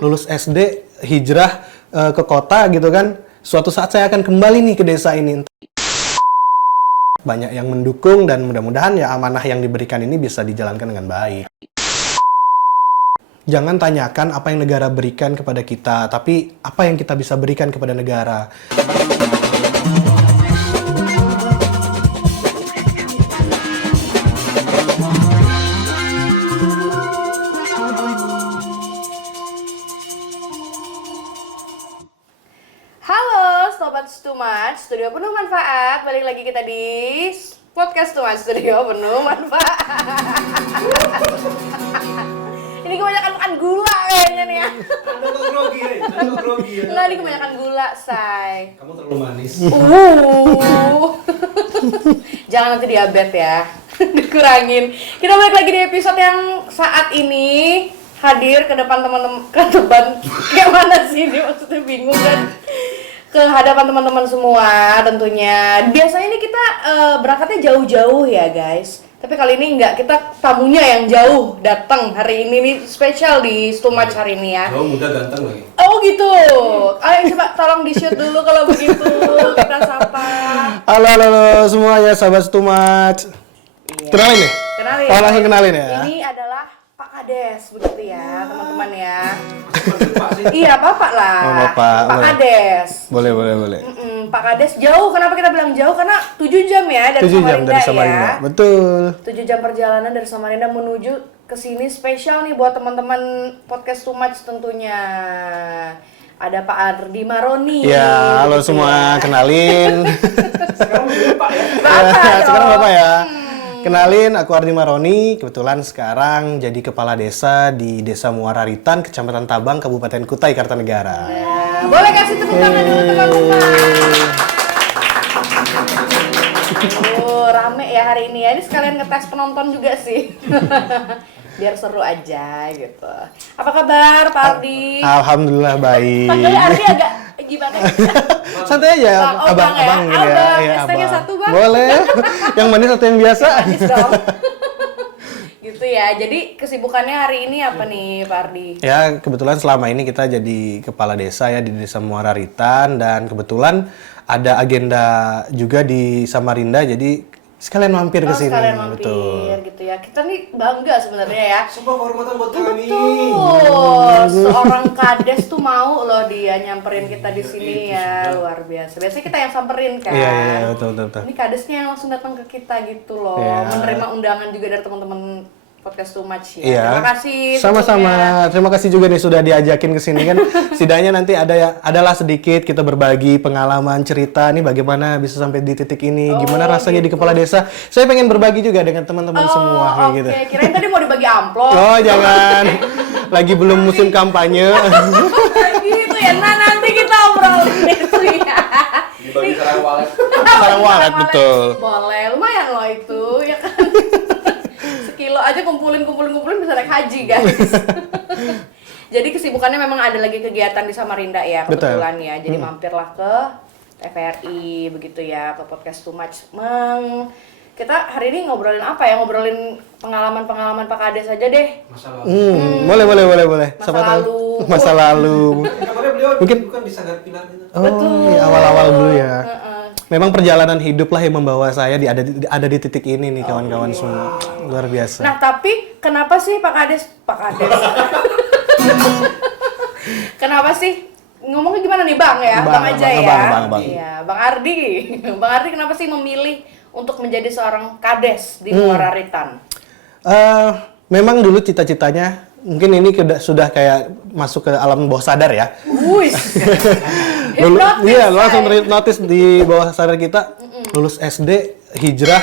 lulus SD, hijrah ke kota gitu kan. Suatu saat saya akan kembali nih ke desa ini. Banyak yang mendukung dan mudah-mudahan ya amanah yang diberikan ini bisa dijalankan dengan baik. Jangan tanyakan apa yang negara berikan kepada kita, tapi apa yang kita bisa berikan kepada negara. Halo Sobat Stumat, studio penuh manfaat. Balik lagi kita di podcast Stumat, studio penuh manfaat. Ini kebanyakan makan gula kayaknya nih ya. Anda grogi ya. Enggak, ini kebanyakan gula, say. Kamu terlalu manis. Jangan nanti diabetes ya. Dikurangin. Kita balik lagi di episode yang saat ini hadir ke depan teman-teman, ke depan kayak mana sih ini, maksudnya bingung kan, ke hadapan teman-teman semua tentunya. Biasanya ini kita berangkatnya jauh-jauh ya guys, tapi kali ini enggak, kita tamunya yang jauh datang hari ini nih, spesial di Stumat hari ini ya. Jauh, muda, ganteng lagi. Oh gitu. Ayo coba tolong di shoot dulu kalau begitu. Kita sapa. Halo semuanya, sahabat Stumat. Iya. Kenalin ya? Kenalin. Oh, langsung kenalin ya? Ini adalah Pak Kades, begitu ya teman-teman ya. Iya, Bapak lah. Oh, Bapak. Pak Kades. Boleh. Pak Kades jauh. Kenapa kita bilang jauh? Karena 7 jam ya dari 7 jam Samarinda dari Samarinda. ya. Betul. 7 jam perjalanan dari Samarinda menuju ke sini, spesial nih buat teman-teman podcast Too Much tentunya. Ada Pak Ardi Maroni. Ya, halo gitu semua, ya. kenalin. Sekarang Bapak ya? Bapak Sekarang dong. Bapak ya. Kenalin, aku Ardi Maroni. Kebetulan sekarang jadi kepala desa di Desa Muara Ritan, Kecamatan Tabang, Kabupaten Kutai Kartanegara. Nah, boleh kasih tepuk tangan dulu teman-teman. Rame ya hari ini ya. Ini sekalian ngetes penonton juga sih. Biar seru aja gitu. Apa kabar Pak Ardi? Alhamdulillah baik. Panggilnya Ardi agak gimana? Santai aja, Oh, Bang ya? abang gitu ya. Abang, Iya, ST-nya abang. satu, Bang. Boleh. Yang manis atau yang biasa? Manis dong. Gitu ya. Jadi kesibukannya hari ini apa nih Pak Ardi? Ya, kebetulan selama ini kita jadi kepala desa ya di Desa Muara Ritan, dan kebetulan ada agenda juga di Samarinda, jadi sekalian mampir ke sini. Sekalian mampir Betul. gitu ya. Kita nih bangga sebenarnya ya. Sebuah kehormatan buat kami. Betul, seorang kades tuh mau loh dia nyamperin kita di sini ya, luar biasa. Biasanya kita yang samperin kan. Iya, betul. Ini kadesnya yang langsung datang ke kita gitu loh, Iya. menerima undangan juga dari teman-teman podcast Too Much ya. Iya. Terima kasih. Sama-sama. sebelumnya. Terima kasih juga nih sudah diajakin ke sini kan. Setidaknya nanti adalah sedikit kita berbagi pengalaman cerita nih bagaimana bisa sampai di titik ini, gimana rasanya di kepala desa. Saya pengen berbagi juga dengan teman-teman semua kayak gitu. Oke, kirain tadi mau dibagi amplop. Oh, jangan. Lagi belum musim kampanye. Gitu ya. Nah, nanti kita obrolin itu ya. Dibagi sarang walet. Sarang walet, betul. Boleh, lumayan loh itu ya kan. Sekilo aja kumpulin bisa naik haji guys. Jadi kesibukannya memang ada lagi kegiatan di Samarinda ya kebetulan ya. Jadi mampirlah ke TVRI begitu ya, ke podcast Too Much. Kita hari ini ngobrolin apa ya? Ngobrolin pengalaman Pak Kades aja deh. Masa lalu. Boleh. Masa Siapa tahu. lalu. Masa lalu. Kabarnya beliau Mungkin- bukan di Sanggar Pilar itu. Oh, iya, awal-awal dulu ya. Memang perjalanan hidup lah yang membawa saya ada di titik ini nih kawan-kawan semua. Luar biasa. Nah, tapi kenapa sih Pak Kades? Kenapa sih? Ngomongnya gimana nih Bang ya? Bang aja ya. Bang. Iya, Bang Ardi. Bang Ardi kenapa sih memilih untuk menjadi seorang Kades di Muara Ritan? Memang dulu cita-citanya, mungkin ini sudah kayak masuk ke alam bawah sadar ya. Wih. Iya, langsung terhipnotis di bawah sadar kita. Lulus SD, hijrah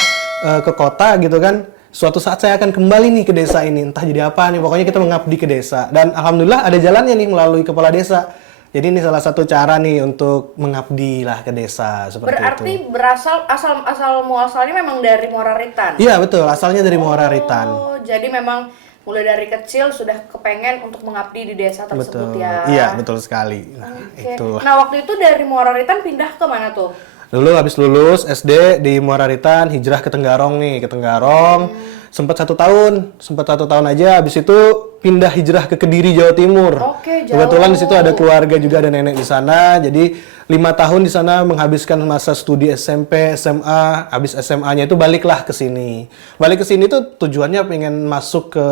ke kota gitu kan. Suatu saat saya akan kembali nih ke desa ini, entah jadi apa nih, pokoknya kita mengabdi ke desa. Dan alhamdulillah ada jalannya nih melalui kepala desa. Jadi ini salah satu cara nih untuk mengabdi lah ke desa seperti Berarti itu. berasal asal muasalnya memang dari Muara Ritan. Iya betul, asalnya dari Muara Ritan. Oh, jadi memang mulai dari kecil sudah kepengen untuk mengabdi di desa tersebut Betul. ya. Iya, betul sekali. Nah, Oke. itulah. Nah, waktu itu dari Muara Ritan pindah ke mana tuh? Dulu habis lulus SD di Muara Ritan, hijrah ke Tenggarong nih, ke Tenggarong. sempat 1 tahun aja. Habis itu pindah hijrah ke Kediri, Jawa Timur. Oke, jauh. Kebetulan di situ ada keluarga juga, ada nenek di sana. Jadi 5 tahun di sana menghabiskan masa studi SMP, SMA. Habis SMA-nya itu baliklah ke sini. Balik ke sini tuh tujuannya pengen masuk ke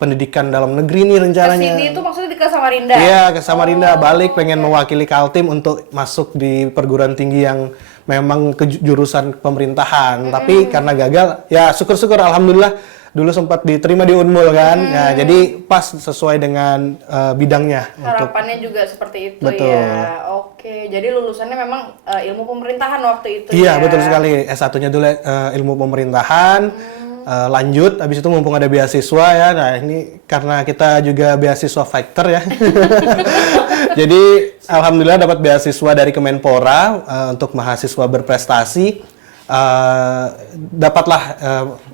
pendidikan dalam negeri nih rencananya. Kesini itu maksudnya ke Samarinda? Iya, ke Samarinda. Balik pengen mewakili Kaltim untuk masuk di perguruan tinggi yang memang jurusan pemerintahan. Tapi karena gagal, ya syukur-syukur alhamdulillah dulu sempat diterima di Unmul kan. Ya, jadi pas sesuai dengan bidangnya. Harapannya juga seperti itu. Betul. Ya. Oke, jadi lulusannya memang ilmu pemerintahan waktu itu. Iya, ya? betul sekali. S1-nya dulu ilmu pemerintahan. Lanjut, habis itu mumpung ada beasiswa ya. Nah, ini karena kita juga beasiswa fighter ya. Jadi alhamdulillah dapat beasiswa dari Kemenpora untuk mahasiswa berprestasi. Dapatlah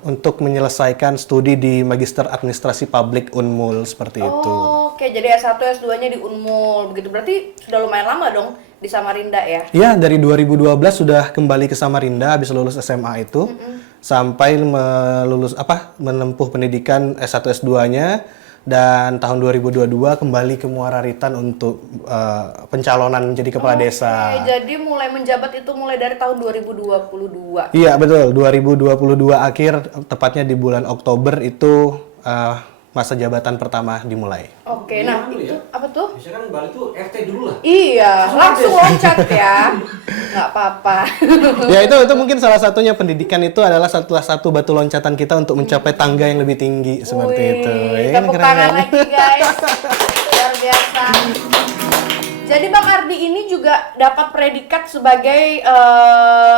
untuk menyelesaikan studi di Magister Administrasi Publik Unmul seperti itu. Oke, jadi S1 S2-nya di Unmul. Begitu berarti sudah lumayan lama dong di Samarinda ya? Iya, dari 2012 sudah kembali ke Samarinda habis lulus SMA itu. Sampai menempuh pendidikan S1 S2-nya dan tahun 2022 kembali ke Muara Ritan untuk pencalonan menjadi kepala desa. Jadi mulai menjabat itu mulai dari tahun 2022. Iya, betul. 2022 akhir, tepatnya di bulan Oktober itu masa jabatan pertama dimulai. Oke, nah itu apa tuh? Biasanya kan Bali tuh RT dulu lah. Iya, langsung loncat ya. Nggak apa-apa. Ya itu mungkin salah satunya, pendidikan itu adalah salah satu batu loncatan kita untuk mencapai tangga yang lebih tinggi seperti itu. Ya, Tepuk keren tangan kan? lagi guys. Luar biasa. Jadi Bang Ardi ini juga dapat predikat sebagai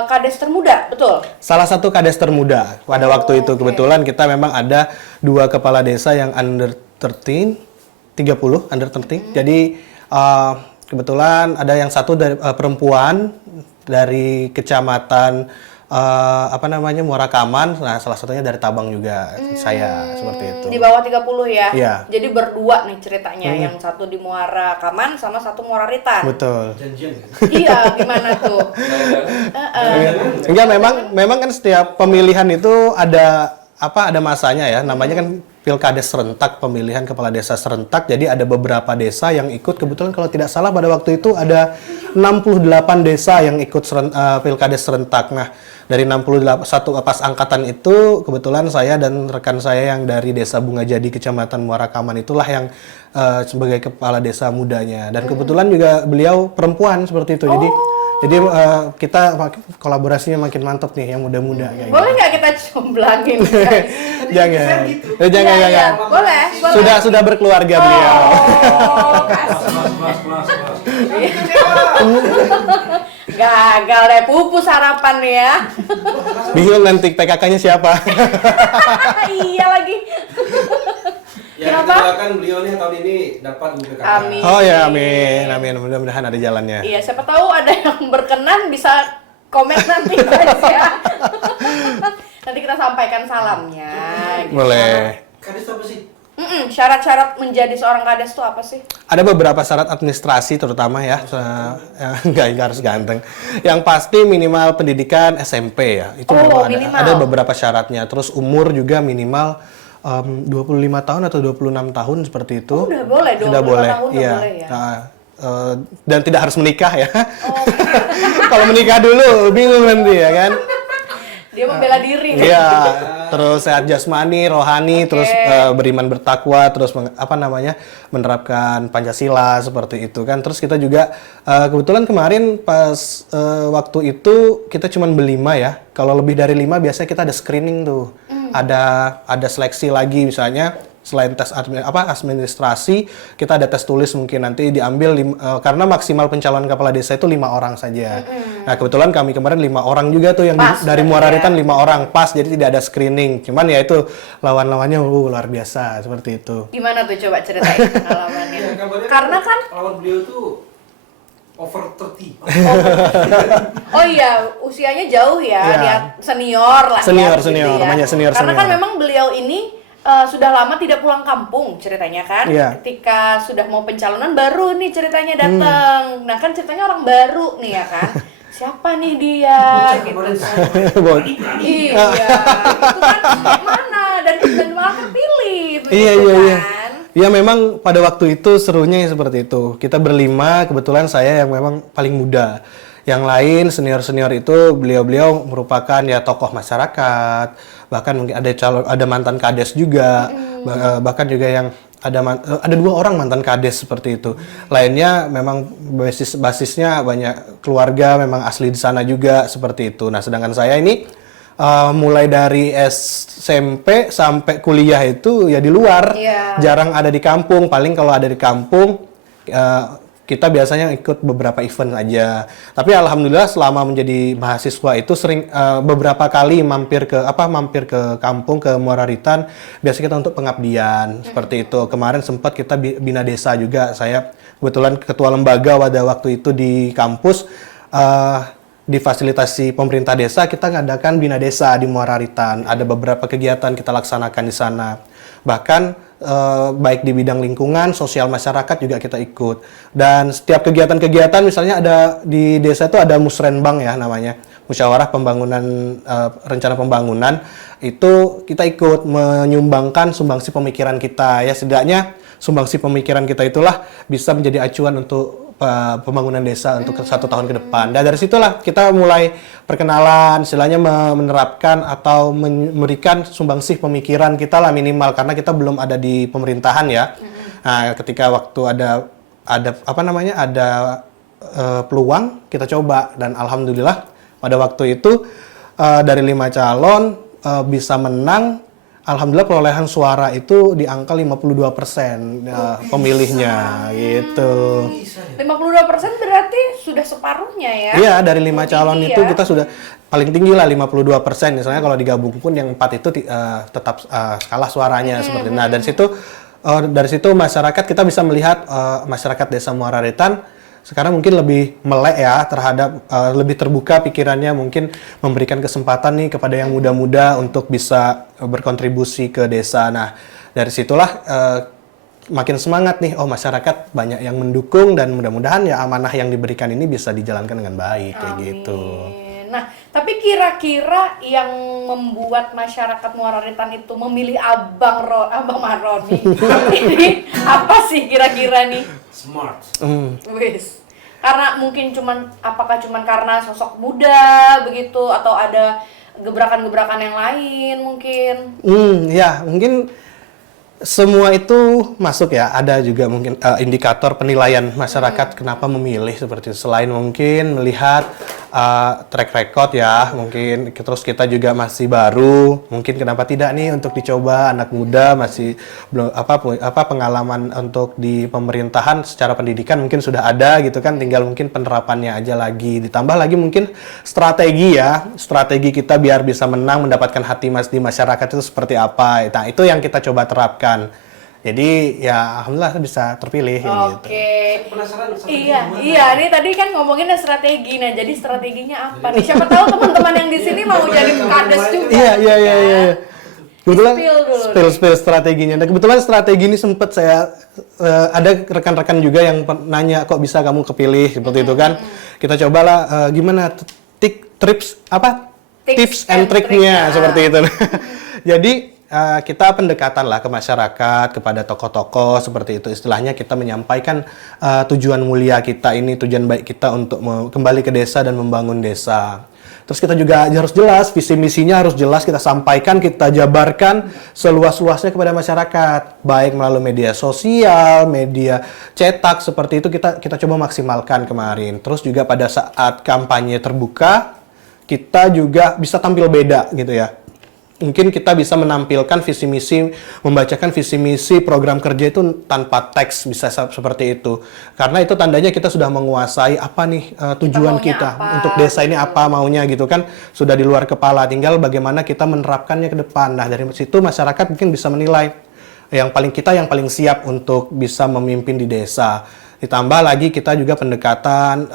kades termuda, betul? Salah satu kades termuda pada waktu itu. Kebetulan kita memang ada 2 kepala desa yang under 13. Jadi kebetulan ada yang satu dari perempuan dari kecamatan Muara Kaman. Nah, salah satunya dari Tabang juga, saya seperti itu. Di bawah 30 ya? Iya. Jadi berdua nih ceritanya, yang satu di Muara Kaman sama satu Muara Ritan. Betul. Janjian. Iya, gimana tuh? Enggak, memang kan setiap pemilihan itu ada masanya ya. Namanya kan Pilkades serentak, pemilihan kepala desa serentak. Jadi ada beberapa desa yang ikut. Kebetulan kalau tidak salah pada waktu itu ada 68 desa yang ikut Pilkades serentak. Nah, dari 68 pas angkatan itu kebetulan saya dan rekan saya yang dari Desa Bungajadi Kecamatan Muara Kaman itulah yang sebagai kepala desa mudanya. Dan kebetulan juga beliau perempuan seperti itu. Jadi kita kolaborasinya makin mantap nih yang muda-muda kayak Boleh nggak kita comblangin? Jangan. Iya. Boleh. Sudah berkeluarga beliau. Oh, gagal deh, pupus harapan nih ya. Bingung nanti PKK-nya siapa? Iya lagi. Ya, Kenapa? kita doakan beliau nih tahun ini dapat UPKK. Amin. Oh ya, amin. Mudah-mudahan ada jalannya. Iya, siapa tahu ada yang berkenan bisa komen nanti guys ya. Nanti kita sampaikan salamnya. Gitu. Boleh. Kades apa sih? Syarat-syarat menjadi seorang kades itu apa sih? Ada beberapa syarat administrasi terutama ya, nggak harus ganteng. Yang pasti minimal pendidikan SMP ya, itu memang ada beberapa syaratnya. Terus umur juga minimal 25 tahun atau 26 tahun seperti itu. Oh, udah boleh, 25 Sudah boleh. tahun udah Iya. boleh ya? Dan tidak harus menikah ya. Kalau menikah dulu bingung nanti ya kan. Dia membela diri. Iya, terus sehat jasmani, rohani, terus beriman bertakwa, terus menerapkan Pancasila seperti itu kan. Terus kita juga kebetulan kemarin pas waktu itu kita cuma berlima ya. Kalau lebih dari 5 biasanya kita ada screening tuh. Ada seleksi lagi misalnya. Selain tes administrasi, kita ada tes tulis mungkin nanti diambil karena maksimal pencalonan kepala desa itu 5 orang saja. Nah kebetulan kami kemarin 5 orang juga tuh yang dari Muara Ritan 5 orang pas, jadi tidak ada screening. Cuman ya itu lawan-lawannya luar biasa seperti itu. Gimana tuh coba ceritain pengalamannya? Ya, Karena kan lawan beliau tuh over 30. Oh iya, usianya jauh ya, Iya. dia senior lah Senior, ya. senior, namanya senior. Karena kan memang beliau ini sudah lama tidak pulang kampung ceritanya kan. Iya. Ketika sudah mau pencalonan baru nih ceritanya datang. Nah kan ceritanya orang baru nih ya kan. Siapa nih dia gitu kan. Iya, itu kan mana dan malah terpilih. Iya, begitu iya, iya. kan? Ya memang pada waktu itu serunya ya seperti itu. Kita berlima, kebetulan saya yang memang paling muda. Yang lain senior-senior itu beliau-beliau merupakan ya tokoh masyarakat, bahkan mungkin ada mantan kades juga, bahkan juga yang ada 2 orang mantan kades seperti itu. Lainnya memang basisnya banyak keluarga memang asli di sana juga seperti itu. Nah, sedangkan saya ini mulai dari SMP sampai kuliah itu ya di luar, jarang ada di kampung. Paling kalau ada di kampung kita biasanya ikut beberapa event aja. Tapi alhamdulillah selama menjadi mahasiswa itu sering beberapa kali mampir ke kampung, ke Muara Ritan. Biasanya kita untuk pengabdian seperti itu. Kemarin sempat kita bina desa juga. Saya kebetulan ketua lembaga pada waktu itu di kampus. Difasilitasi pemerintah desa, kita ngadakan bina desa di Muara Ritan. Ada beberapa kegiatan kita laksanakan di sana. Bahkan baik di bidang lingkungan, sosial masyarakat juga kita ikut. Dan setiap kegiatan-kegiatan, misalnya ada di desa itu ada musrenbang ya namanya, musyawarah pembangunan, rencana pembangunan, itu kita ikut menyumbangkan sumbangsi pemikiran kita. Ya setidaknya sumbangsi pemikiran kita itulah bisa menjadi acuan untuk pembangunan desa untuk 1 tahun ke depan. Dan dari situlah kita mulai perkenalan, istilahnya menerapkan atau memberikan sumbangsih pemikiran kita lah minimal, karena kita belum ada di pemerintahan ya. Nah, ketika waktu ada peluang, kita coba, dan alhamdulillah pada waktu itu dari 5 calon bisa menang. Alhamdulillah perolehan suara itu di angka 52% pemilihnya gitu. 52% berarti sudah separuhnya ya? Iya, dari 5 calon itu ya? kita sudah paling tinggi lah 52%. Misalnya kalau digabung pun yang 4 itu tetap kalah suaranya seperti itu. Nah, dari situ masyarakat kita bisa melihat masyarakat Desa Muara Ritan sekarang mungkin lebih melek ya terhadap lebih terbuka pikirannya, mungkin memberikan kesempatan nih kepada yang muda-muda untuk bisa berkontribusi ke desa. Nah, dari situlah makin semangat nih, masyarakat banyak yang mendukung, dan mudah-mudahan ya amanah yang diberikan ini bisa dijalankan dengan baik. Kayak gitu. Nah, tapi kira-kira yang membuat masyarakat Muara Ritan itu memilih Abang Maroni ini apa sih kira-kira nih? Smart. Wis. Karena mungkin apakah cuman karena sosok muda begitu, atau ada gebrakan-gebrakan yang lain mungkin? Ya, mungkin semua itu masuk ya. Ada juga mungkin indikator penilaian masyarakat kenapa memilih seperti itu. Selain mungkin melihat track record ya, mungkin terus kita juga masih baru, mungkin kenapa tidak nih untuk dicoba, anak muda masih belum pengalaman untuk di pemerintahan secara pendidikan mungkin sudah ada gitu kan, tinggal mungkin penerapannya aja lagi, ditambah lagi mungkin strategi kita biar bisa menang, mendapatkan hati di masyarakat itu seperti apa. Nah, itu yang kita coba terapkan. Jadi ya alhamdulillah bisa terpilih gitu. Penasaran Iya, ini tadi kan ngomongin strategi. Nah, jadi strateginya apa nih? Siapa tahu teman-teman yang di sini mau jadi kades juga. Iya. Kebetulan spill strateginya. Nah, kebetulan strategi ini sempat saya ada rekan-rekan juga yang nanya kok bisa kamu kepilih seperti itu kan. Kita cobalah gimana tips and triknya seperti itu. Jadi kita pendekatan lah ke masyarakat, kepada tokoh-tokoh seperti itu. Istilahnya kita menyampaikan tujuan mulia kita ini, tujuan baik kita untuk kembali ke desa dan membangun desa. Terus kita juga harus jelas, visi misinya harus jelas kita sampaikan, kita jabarkan seluas-luasnya kepada masyarakat. Baik melalui media sosial, media cetak, seperti itu kita coba maksimalkan kemarin. Terus juga pada saat kampanye terbuka, kita juga bisa tampil beda gitu ya. Mungkin kita bisa menampilkan visi misi, membacakan visi misi program kerja itu tanpa teks, bisa seperti itu. Karena itu tandanya kita sudah menguasai apa nih tujuan kita untuk desa ini, apa maunya gitu kan, sudah di luar kepala, tinggal bagaimana kita menerapkannya ke depan. Nah, dari situ masyarakat mungkin bisa menilai yang paling siap untuk bisa memimpin di desa. Ditambah lagi kita juga pendekatan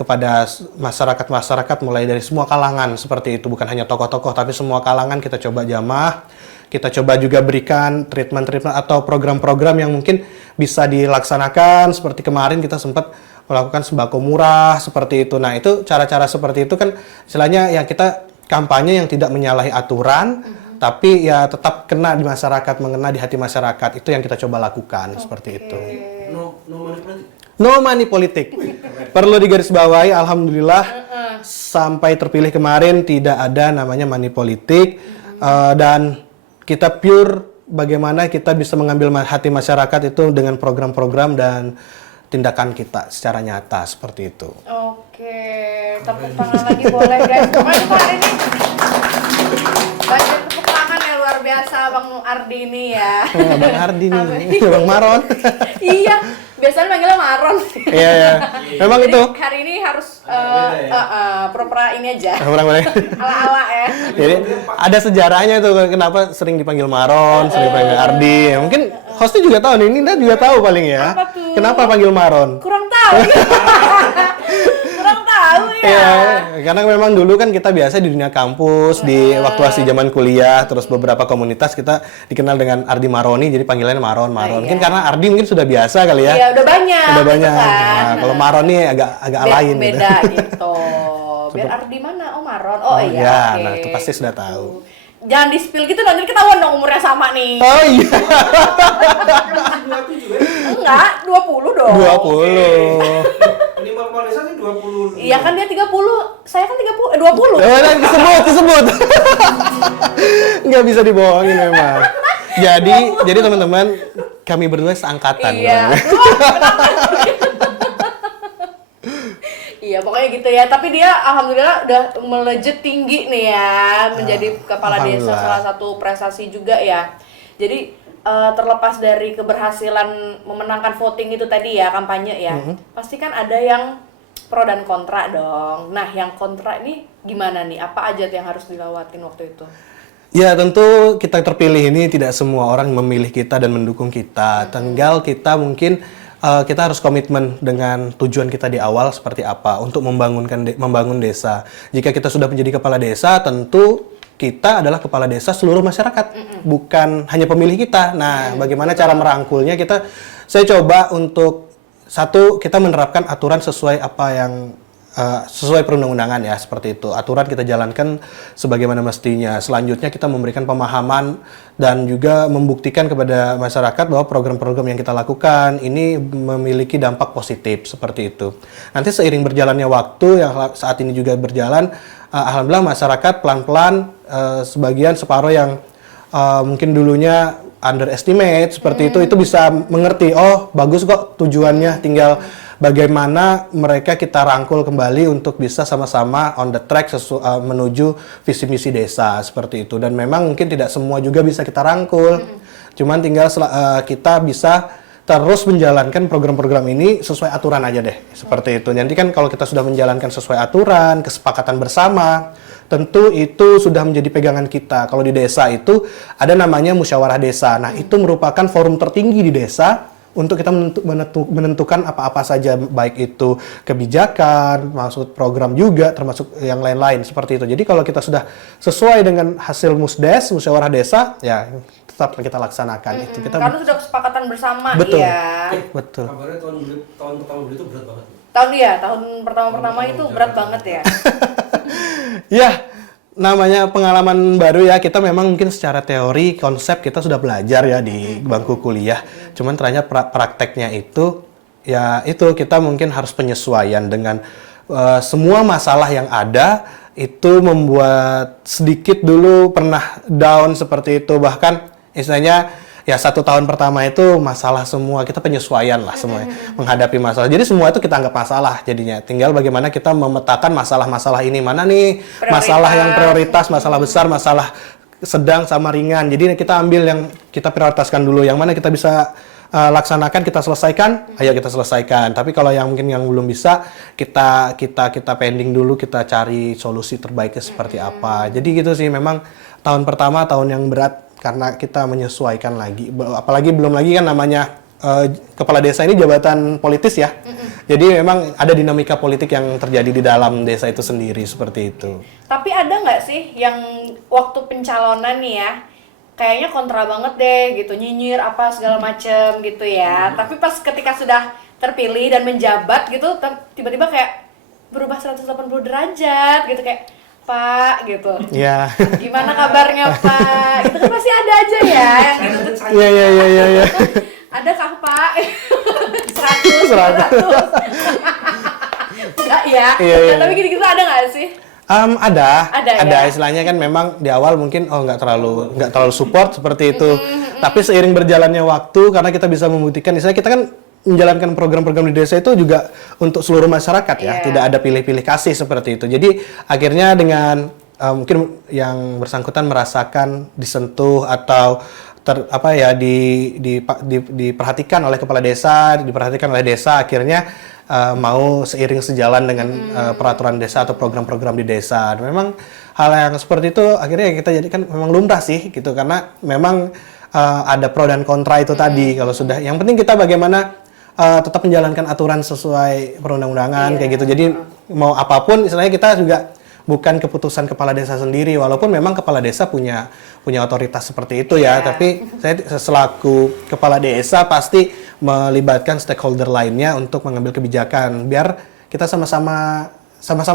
kepada masyarakat mulai dari semua kalangan seperti itu, bukan hanya tokoh-tokoh tapi semua kalangan kita coba jamah, kita coba juga berikan treatment atau program-program yang mungkin bisa dilaksanakan. Seperti kemarin kita sempat melakukan sembako murah seperti itu. Nah, itu cara-cara seperti itu kan istilahnya yang kita kampanye yang tidak menyalahi aturan, tapi ya tetap kena di masyarakat, mengena di hati masyarakat. Itu yang kita coba lakukan seperti itu. No money politik. No money politik. Perlu digarisbawahi, alhamdulillah sampai terpilih kemarin tidak ada namanya money politik. Dan kita pure bagaimana kita bisa mengambil hati masyarakat itu dengan program-program dan tindakan kita secara nyata seperti itu. Oke, tepuk tangan lagi boleh guys. Pokoknya hari ini banyak tepuk tangan yang luar biasa Bang Ardi ini ya. Bang Ardi nih, Bang Maron. Iya, biasanya manggilnya Maron. Iya, ya. Memang Jadi, itu. hari ini harus beda pura-pura ini aja. Orang boleh. Ala-ala ya. Jadi ada sejarahnya tuh kenapa sering dipanggil Maron, sering dipanggil Ardi. Ya, mungkin hostnya juga tahu nih, Ninda juga tahu paling ya. Apa tuh? Kenapa panggil Maron? Kurang tahu. Kurang tahu ya. Iya, karena memang dulu kan kita biasa di dunia kampus, di waktu masih zaman kuliah, terus beberapa komunitas kita dikenal dengan Ardi Maroni, jadi panggilannya Maron. Iya. Mungkin karena Ardi mungkin sudah biasa kali ya. Iya, udah banyak. Udah banyak. Gitu kan. Nah, kalau Maron nih agak lain gitu. Beda gitu. Biar Ardi mana? Oh, Maron. Oh, iya. Ya, Oke. nah itu pasti sudah tahu. Jangan di-spill gitu nanti ketahuan dong umurnya sama nih. Oh iya, Kan masih 27 ya. Enggak, 20 dong. 20. Minimal kepala desa sih 20. Iya kan dia 30, saya kan 20. Disebut. Nggak bisa dibohongin memang. Jadi teman-teman, kami berdua seangkatan. Iya. Iya, pokoknya gitu ya. Tapi dia alhamdulillah udah melejit tinggi nih ya, menjadi kepala desa, alhamdulillah. salah satu prestasi juga ya. Jadi terlepas dari keberhasilan memenangkan voting itu tadi ya, kampanye ya, pasti kan ada yang pro dan kontra dong. Nah, yang kontra ini gimana nih? Apa aja yang harus dilewatin waktu itu? Ya tentu kita terpilih ini tidak semua orang memilih kita dan mendukung kita. Tinggal kita mungkin kita harus komitmen dengan tujuan kita di awal seperti apa untuk membangun desa. Jika kita sudah menjadi kepala desa, tentu kita adalah kepala desa seluruh masyarakat, bukan hanya pemilih kita. Nah, bagaimana cara merangkulnya? Saya coba untuk satu, kita menerapkan aturan sesuai apa yang sesuai perundang-undangan ya, seperti itu. Aturan kita jalankan sebagaimana mestinya. Selanjutnya kita memberikan pemahaman dan juga membuktikan kepada masyarakat bahwa program-program yang kita lakukan ini memiliki dampak positif, seperti itu. Nanti seiring berjalannya waktu yang saat ini juga berjalan, alhamdulillah masyarakat pelan-pelan sebagian separuh yang mungkin dulunya underestimate seperti itu bisa mengerti, oh bagus kok tujuannya, tinggal bagaimana mereka kita rangkul kembali untuk bisa sama-sama on the track menuju visi misi desa seperti itu. Dan memang mungkin tidak semua juga bisa kita rangkul, cuman tinggal kita bisa terus menjalankan program-program ini sesuai aturan aja deh, seperti itu. Nanti kan kalau kita sudah menjalankan sesuai aturan, kesepakatan bersama, tentu itu sudah menjadi pegangan kita. Kalau di desa itu ada namanya musyawarah desa. Nah, itu merupakan forum tertinggi di desa untuk kita menentukan apa-apa saja, baik itu kebijakan, maksud program juga, termasuk yang lain-lain seperti itu. Jadi kalau kita sudah sesuai dengan hasil musdes, musyawarah desa, ya tetap kita laksanakan itu. Karena sudah kesepakatan bersama. Betul. Ya. Betul. Kabarnya tahun pertama beli itu berat banget. Tahun pertama itu berat banget ya. Ya, namanya pengalaman baru ya, kita memang mungkin secara teori, konsep kita sudah belajar ya di bangku kuliah. Cuman ternyata prakteknya itu, ya itu kita mungkin harus penyesuaian dengan semua masalah yang ada, itu membuat sedikit dulu pernah down seperti itu. Bahkan istilahnya ya 1 tahun pertama itu masalah semua, kita penyesuaian lah semuanya menghadapi masalah. Jadi semua itu kita anggap masalah jadinya. Tinggal bagaimana kita memetakan masalah-masalah ini. Mana nih masalah yang prioritas, masalah besar, masalah sedang sama ringan. Jadi kita ambil yang kita prioritaskan dulu. Yang mana kita bisa laksanakan, kita selesaikan, ayo kita selesaikan. Tapi kalau yang mungkin yang belum bisa, kita pending dulu, kita cari solusi terbaiknya seperti apa. Jadi gitu sih, memang tahun pertama tahun yang berat karena kita menyesuaikan lagi, apalagi belum lagi kan namanya kepala desa ini jabatan politis ya. Jadi memang ada dinamika politik yang terjadi di dalam desa itu sendiri seperti itu. Tapi ada nggak sih yang waktu pencalonan nih ya, kayaknya kontra banget deh gitu, nyinyir apa segala macem gitu ya. Tapi pas ketika sudah terpilih dan menjabat gitu, tiba-tiba kayak berubah 180 derajat gitu, kayak Pak gitu. Iya. Gimana kabarnya Pak? Itu kan pasti ada aja ya yang gitu. Iya. Ada kah Pak? 100. Enggak ya? Iya. Tapi gitu-gitu ada nggak sih? Ada ya? istilahnya kan memang di awal mungkin nggak terlalu support seperti itu. Tapi seiring berjalannya waktu karena kita bisa membuktikan, misalnya kita kan menjalankan program-program di desa itu juga untuk seluruh masyarakat ya, tidak ada pilih-pilih kasih seperti itu. Jadi akhirnya dengan mungkin yang bersangkutan merasakan disentuh atau diperhatikan oleh kepala desa, diperhatikan oleh desa, akhirnya mau seiring sejalan dengan peraturan desa atau program-program di desa. Dan memang hal yang seperti itu akhirnya kita jadikan memang lumrah sih gitu, karena memang ada pro dan kontra itu tadi. Kalau sudah, yang penting kita bagaimana tetap menjalankan aturan sesuai perundang-undangan kayak gitu. Jadi mau apapun istilahnya kita juga bukan keputusan kepala desa sendiri, walaupun memang kepala desa punya otoritas seperti itu ya. Tapi saya selaku kepala desa pasti melibatkan stakeholder lainnya untuk mengambil kebijakan biar kita sama-sama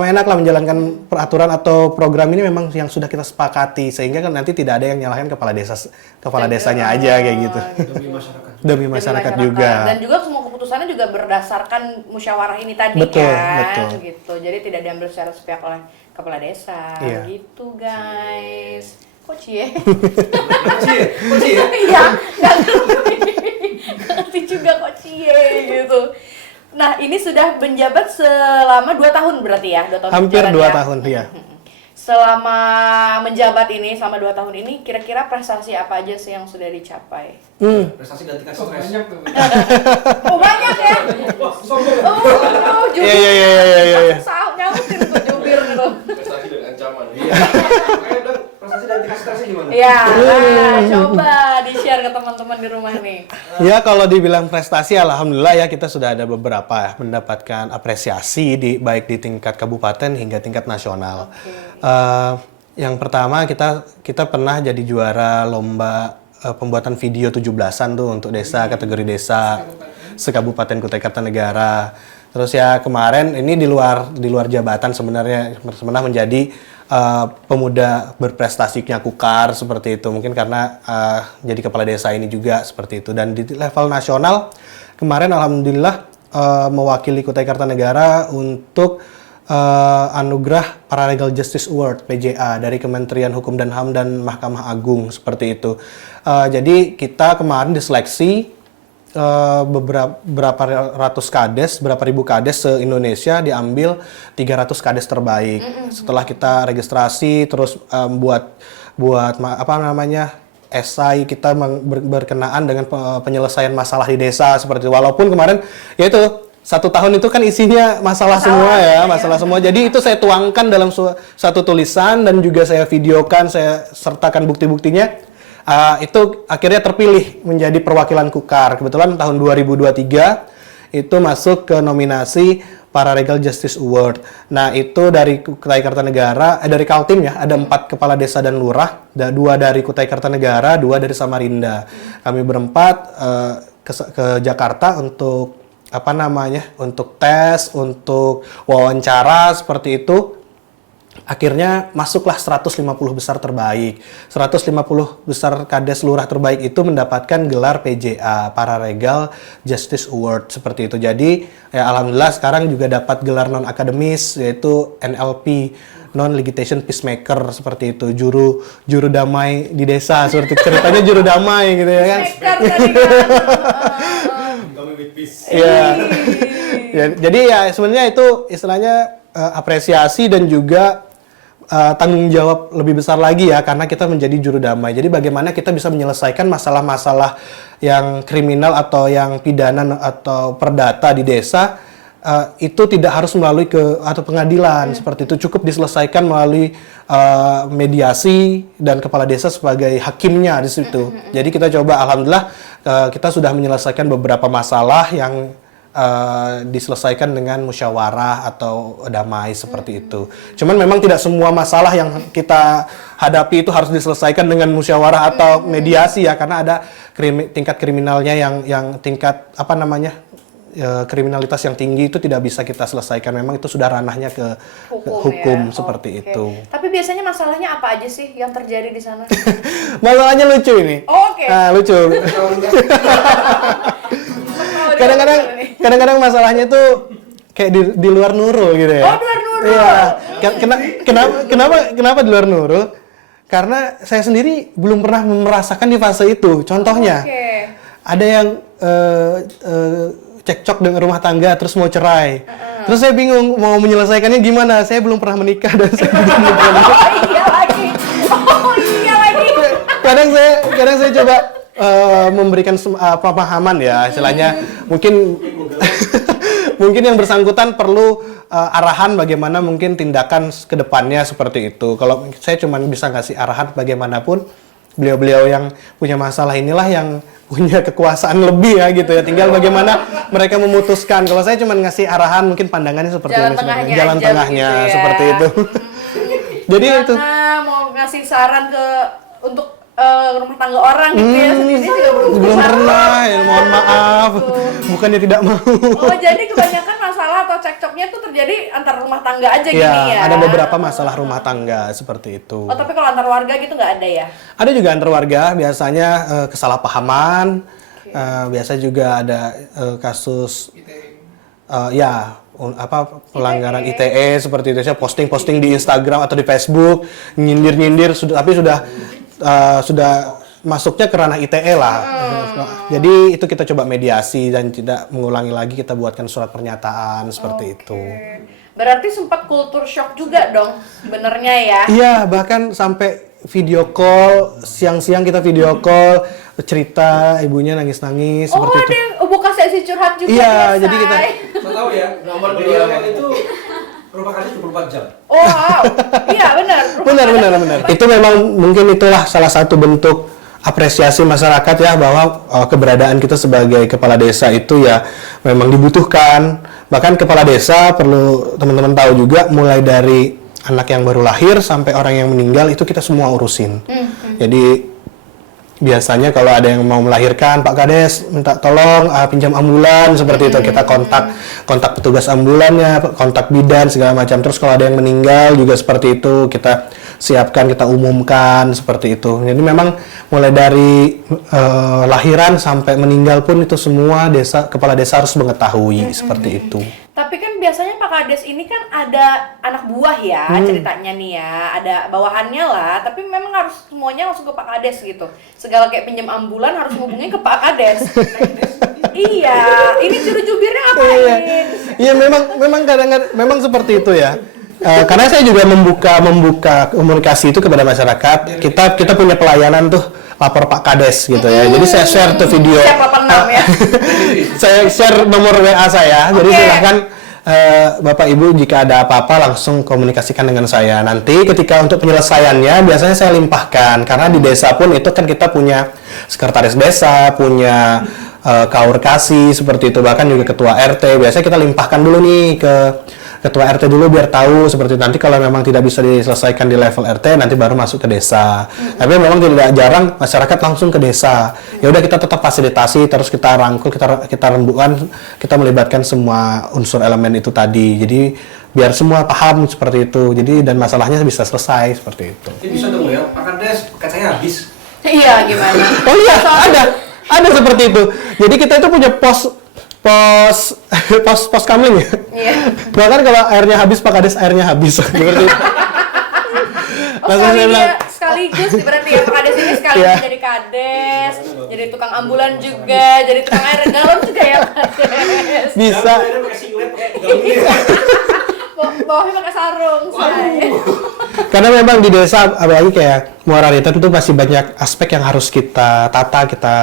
enak lah menjalankan peraturan atau program ini memang yang sudah kita sepakati, sehingga kan nanti tidak ada yang nyalahin kepala desanya aja kayak gitu. Demi masyarakat juga. Dan juga semua keputusannya juga berdasarkan musyawarah ini tadi betul. Gitu. Jadi tidak diambil secara sepihak oleh kepala desa. Gitu guys. Kok cie? Cie? Iya, nggak ngerti juga kok cie gitu. Nah, ini sudah menjabat selama 2 tahun berarti ya? 2 tahun hampir 2 ya? tahun, iya. Selama menjabat ini, selama 2 tahun ini, kira-kira prestasi apa aja sih yang sudah dicapai? Prestasi dan tingkat stres. Oh, banyak ya? Sombong. Oh, jubir. Iya. Nyautin tuh jubir gitu. Prestasi dan ancaman. Iya. Makanya bilang prestasi dan tingkat stresnya gimana? Iya, coba di-share ke teman-teman di rumah nih. Ya kalau dibilang prestasi, alhamdulillah ya kita sudah ada beberapa ya mendapatkan apresiasi baik di tingkat kabupaten hingga tingkat nasional. Yang pertama kita pernah jadi juara lomba pembuatan video 17-an tuh untuk desa, kategori desa sekabupaten Kutai Kartanegara. Terus ya kemarin ini di luar jabatan sebenarnya pernah menjadi pemuda berprestasinya Kukar seperti itu, mungkin karena jadi kepala desa ini juga seperti itu. Dan di level nasional kemarin alhamdulillah mewakili Kutai Kartanegara untuk anugerah Paralegal Justice Award PJA dari Kementerian Hukum dan HAM dan Mahkamah Agung seperti itu. Jadi kita kemarin diseleksi berapa ratus kades, berapa ribu kades se-Indonesia, diambil 300 kades terbaik. Setelah kita registrasi terus buat esai kita berkenaan dengan penyelesaian masalah di desa seperti itu. Walaupun kemarin yaitu 1 tahun itu kan isinya masalah semua ya, masalah semua. Jadi itu saya tuangkan dalam satu tulisan dan juga saya videokan, saya sertakan bukti-buktinya. Itu akhirnya terpilih menjadi perwakilan Kukar. Kebetulan tahun 2023 itu masuk ke nominasi Paralegal Justice Award. Nah itu dari Kutai Kartanegara, dari Kaltim ya, ada 4 kepala desa dan lurah, 2 dari Kutai Kartanegara, 2 dari Samarinda. Kami berempat ke Jakarta untuk untuk tes, untuk wawancara seperti itu. Akhirnya masuklah 150 besar terbaik. 150 besar kades lurah terbaik itu mendapatkan gelar PJA, Paralegal Justice Award seperti itu. Jadi ya alhamdulillah sekarang juga dapat gelar non akademis yaitu NLP, non litigation peacemaker seperti itu, juru damai di desa seperti ceritanya juru damai gitu ya kan. Peacemaker tadi kan. Ya, jadi ya sebenarnya itu istilahnya apresiasi dan juga tanggung jawab lebih besar lagi ya, karena kita menjadi juru damai. Jadi bagaimana kita bisa menyelesaikan masalah-masalah yang kriminal atau yang pidana atau perdata di desa, itu tidak harus melalui atau pengadilan seperti itu, cukup diselesaikan melalui mediasi dan kepala desa sebagai hakimnya di situ. Jadi kita coba, alhamdulillah kita sudah menyelesaikan beberapa masalah yang diselesaikan dengan musyawarah atau damai seperti itu. Cuman memang tidak semua masalah yang kita hadapi itu harus diselesaikan dengan musyawarah atau mediasi ya, karena ada tingkat kriminalnya yang tingkat kriminalitas yang tinggi itu tidak bisa kita selesaikan. Memang itu sudah ranahnya ke hukum ya? seperti Oke. itu. Tapi biasanya masalahnya apa aja sih yang terjadi di sana? Masalahnya lucu ini. Oh, oke. Nah, lucu. Kadang-kadang masalahnya tuh kayak di luar Nurul gitu ya. Oh, di luar Nurul. Iya. Kenapa di luar Nurul? Karena saya sendiri belum pernah merasakan di fase itu. Contohnya, ada yang cekcok dengan rumah tangga terus mau cerai. Terus saya bingung mau menyelesaikannya gimana. Saya belum pernah menikah dan saya belum menikah. Oh iya lagi. Kadang saya coba memberikan pemahaman ya, istilahnya mungkin yang bersangkutan perlu arahan bagaimana mungkin tindakan ke depannya seperti itu. Kalau saya cuma bisa ngasih arahan bagaimanapun, beliau-beliau yang punya masalah inilah yang punya kekuasaan lebih ya gitu ya. Tinggal bagaimana mereka memutuskan. Kalau saya cuma ngasih arahan, mungkin pandangannya seperti ini. Jalan tengahnya gitu ya. Seperti itu. Jadi itu. Mau ngasih saran untuk rumah tangga orang gitu ya, sendiri juga belum pernah, ya, mohon maaf. Bukannya tidak mau. Oh, jadi kebanyakan masalah atau cekcoknya tuh terjadi antar rumah tangga aja gini ya? Ada beberapa masalah rumah tangga seperti itu. Oh, tapi kalau antar warga gitu nggak ada ya? Ada juga antar warga, biasanya kesalahpahaman. Biasa juga ada kasus pelanggaran ITE seperti itu. Saya posting di Instagram atau di Facebook, nyindir tapi sudah masuknya ke ranah ITE lah. Jadi itu kita coba mediasi dan tidak mengulangi lagi, kita buatkan surat pernyataan seperti itu. Berarti sempat culture shock juga dong sebenarnya ya? Iya, bahkan sampai video call, siang-siang kita video call, cerita ibunya nangis-nangis seperti itu. Ada yang buka sesi curhat juga. Iya, jadi kita Saya tahu ya, nomor beliau itu rumah kalian 24 jam. Oh, wow. Iya, benar. Benar. Itu memang mungkin itulah salah satu bentuk apresiasi masyarakat ya, bahwa keberadaan kita sebagai kepala desa itu ya memang dibutuhkan. Bahkan kepala desa perlu teman-teman tahu juga, mulai dari anak yang baru lahir sampai orang yang meninggal itu kita semua urusin. Jadi biasanya kalau ada yang mau melahirkan, Pak Kades minta tolong pinjam ambulan seperti itu, kita kontak petugas ambulannya, kontak bidan segala macam. Terus kalau ada yang meninggal juga seperti itu, kita siapkan, kita umumkan seperti itu. Jadi memang mulai dari lahiran sampai meninggal pun itu semua kepala desa harus mengetahui seperti itu. Tapi kan biasanya Pak Kades ini kan ada anak buah ya, ceritanya nih ya, ada bawahannya lah, tapi memang harus semuanya langsung ke Pak Kades gitu. Segala kayak pinjam ambulan harus hubungin ke Pak Kades. Iya, ini juru-jubirnya ngapain? Iya, memang kadang-kadang memang seperti itu ya. Karena saya juga membuka komunikasi itu kepada masyarakat. Kita punya pelayanan tuh, lapor Pak Kades gitu ya. Jadi saya share tuh video. Siap 86 ya. Saya share nomor WA saya. Jadi silahkan Bapak Ibu jika ada apa-apa langsung komunikasikan dengan saya. Nanti ketika untuk penyelesaiannya biasanya saya limpahkan. Karena di desa pun itu kan kita punya sekretaris desa, punya kaur kasih seperti itu, bahkan juga ketua RT. Biasanya kita limpahkan dulu nih ke ketua RT dulu biar tahu seperti itu. Nanti kalau memang tidak bisa diselesaikan di level RT, nanti baru masuk ke desa. Tapi memang tidak jarang masyarakat langsung ke desa. Ya udah, kita tetap fasilitasi, terus kita rangkul, kita rembukan, kita melibatkan semua unsur elemen itu tadi. Jadi biar semua paham seperti itu. Jadi dan masalahnya bisa selesai seperti itu. Ini bisa dong ya, Pak Kades kacanya habis. Iya, gimana? Oh iya, ada seperti itu. Jadi kita itu punya pos kamling ya. Iya. Bahkan kalau airnya habis, Pak Kades airnya habis. Seperti itu. Sekaligus berarti ya, Pak Kades ini sekaligus jadi kades, jadi tukang ambulan juga, jadi tukang air galon juga ya Pak Kades. Bisa. Bawahnya pakai sarung. Karena memang di desa, apalagi kayak Muara Ritan itu masih banyak aspek yang harus kita tata, kita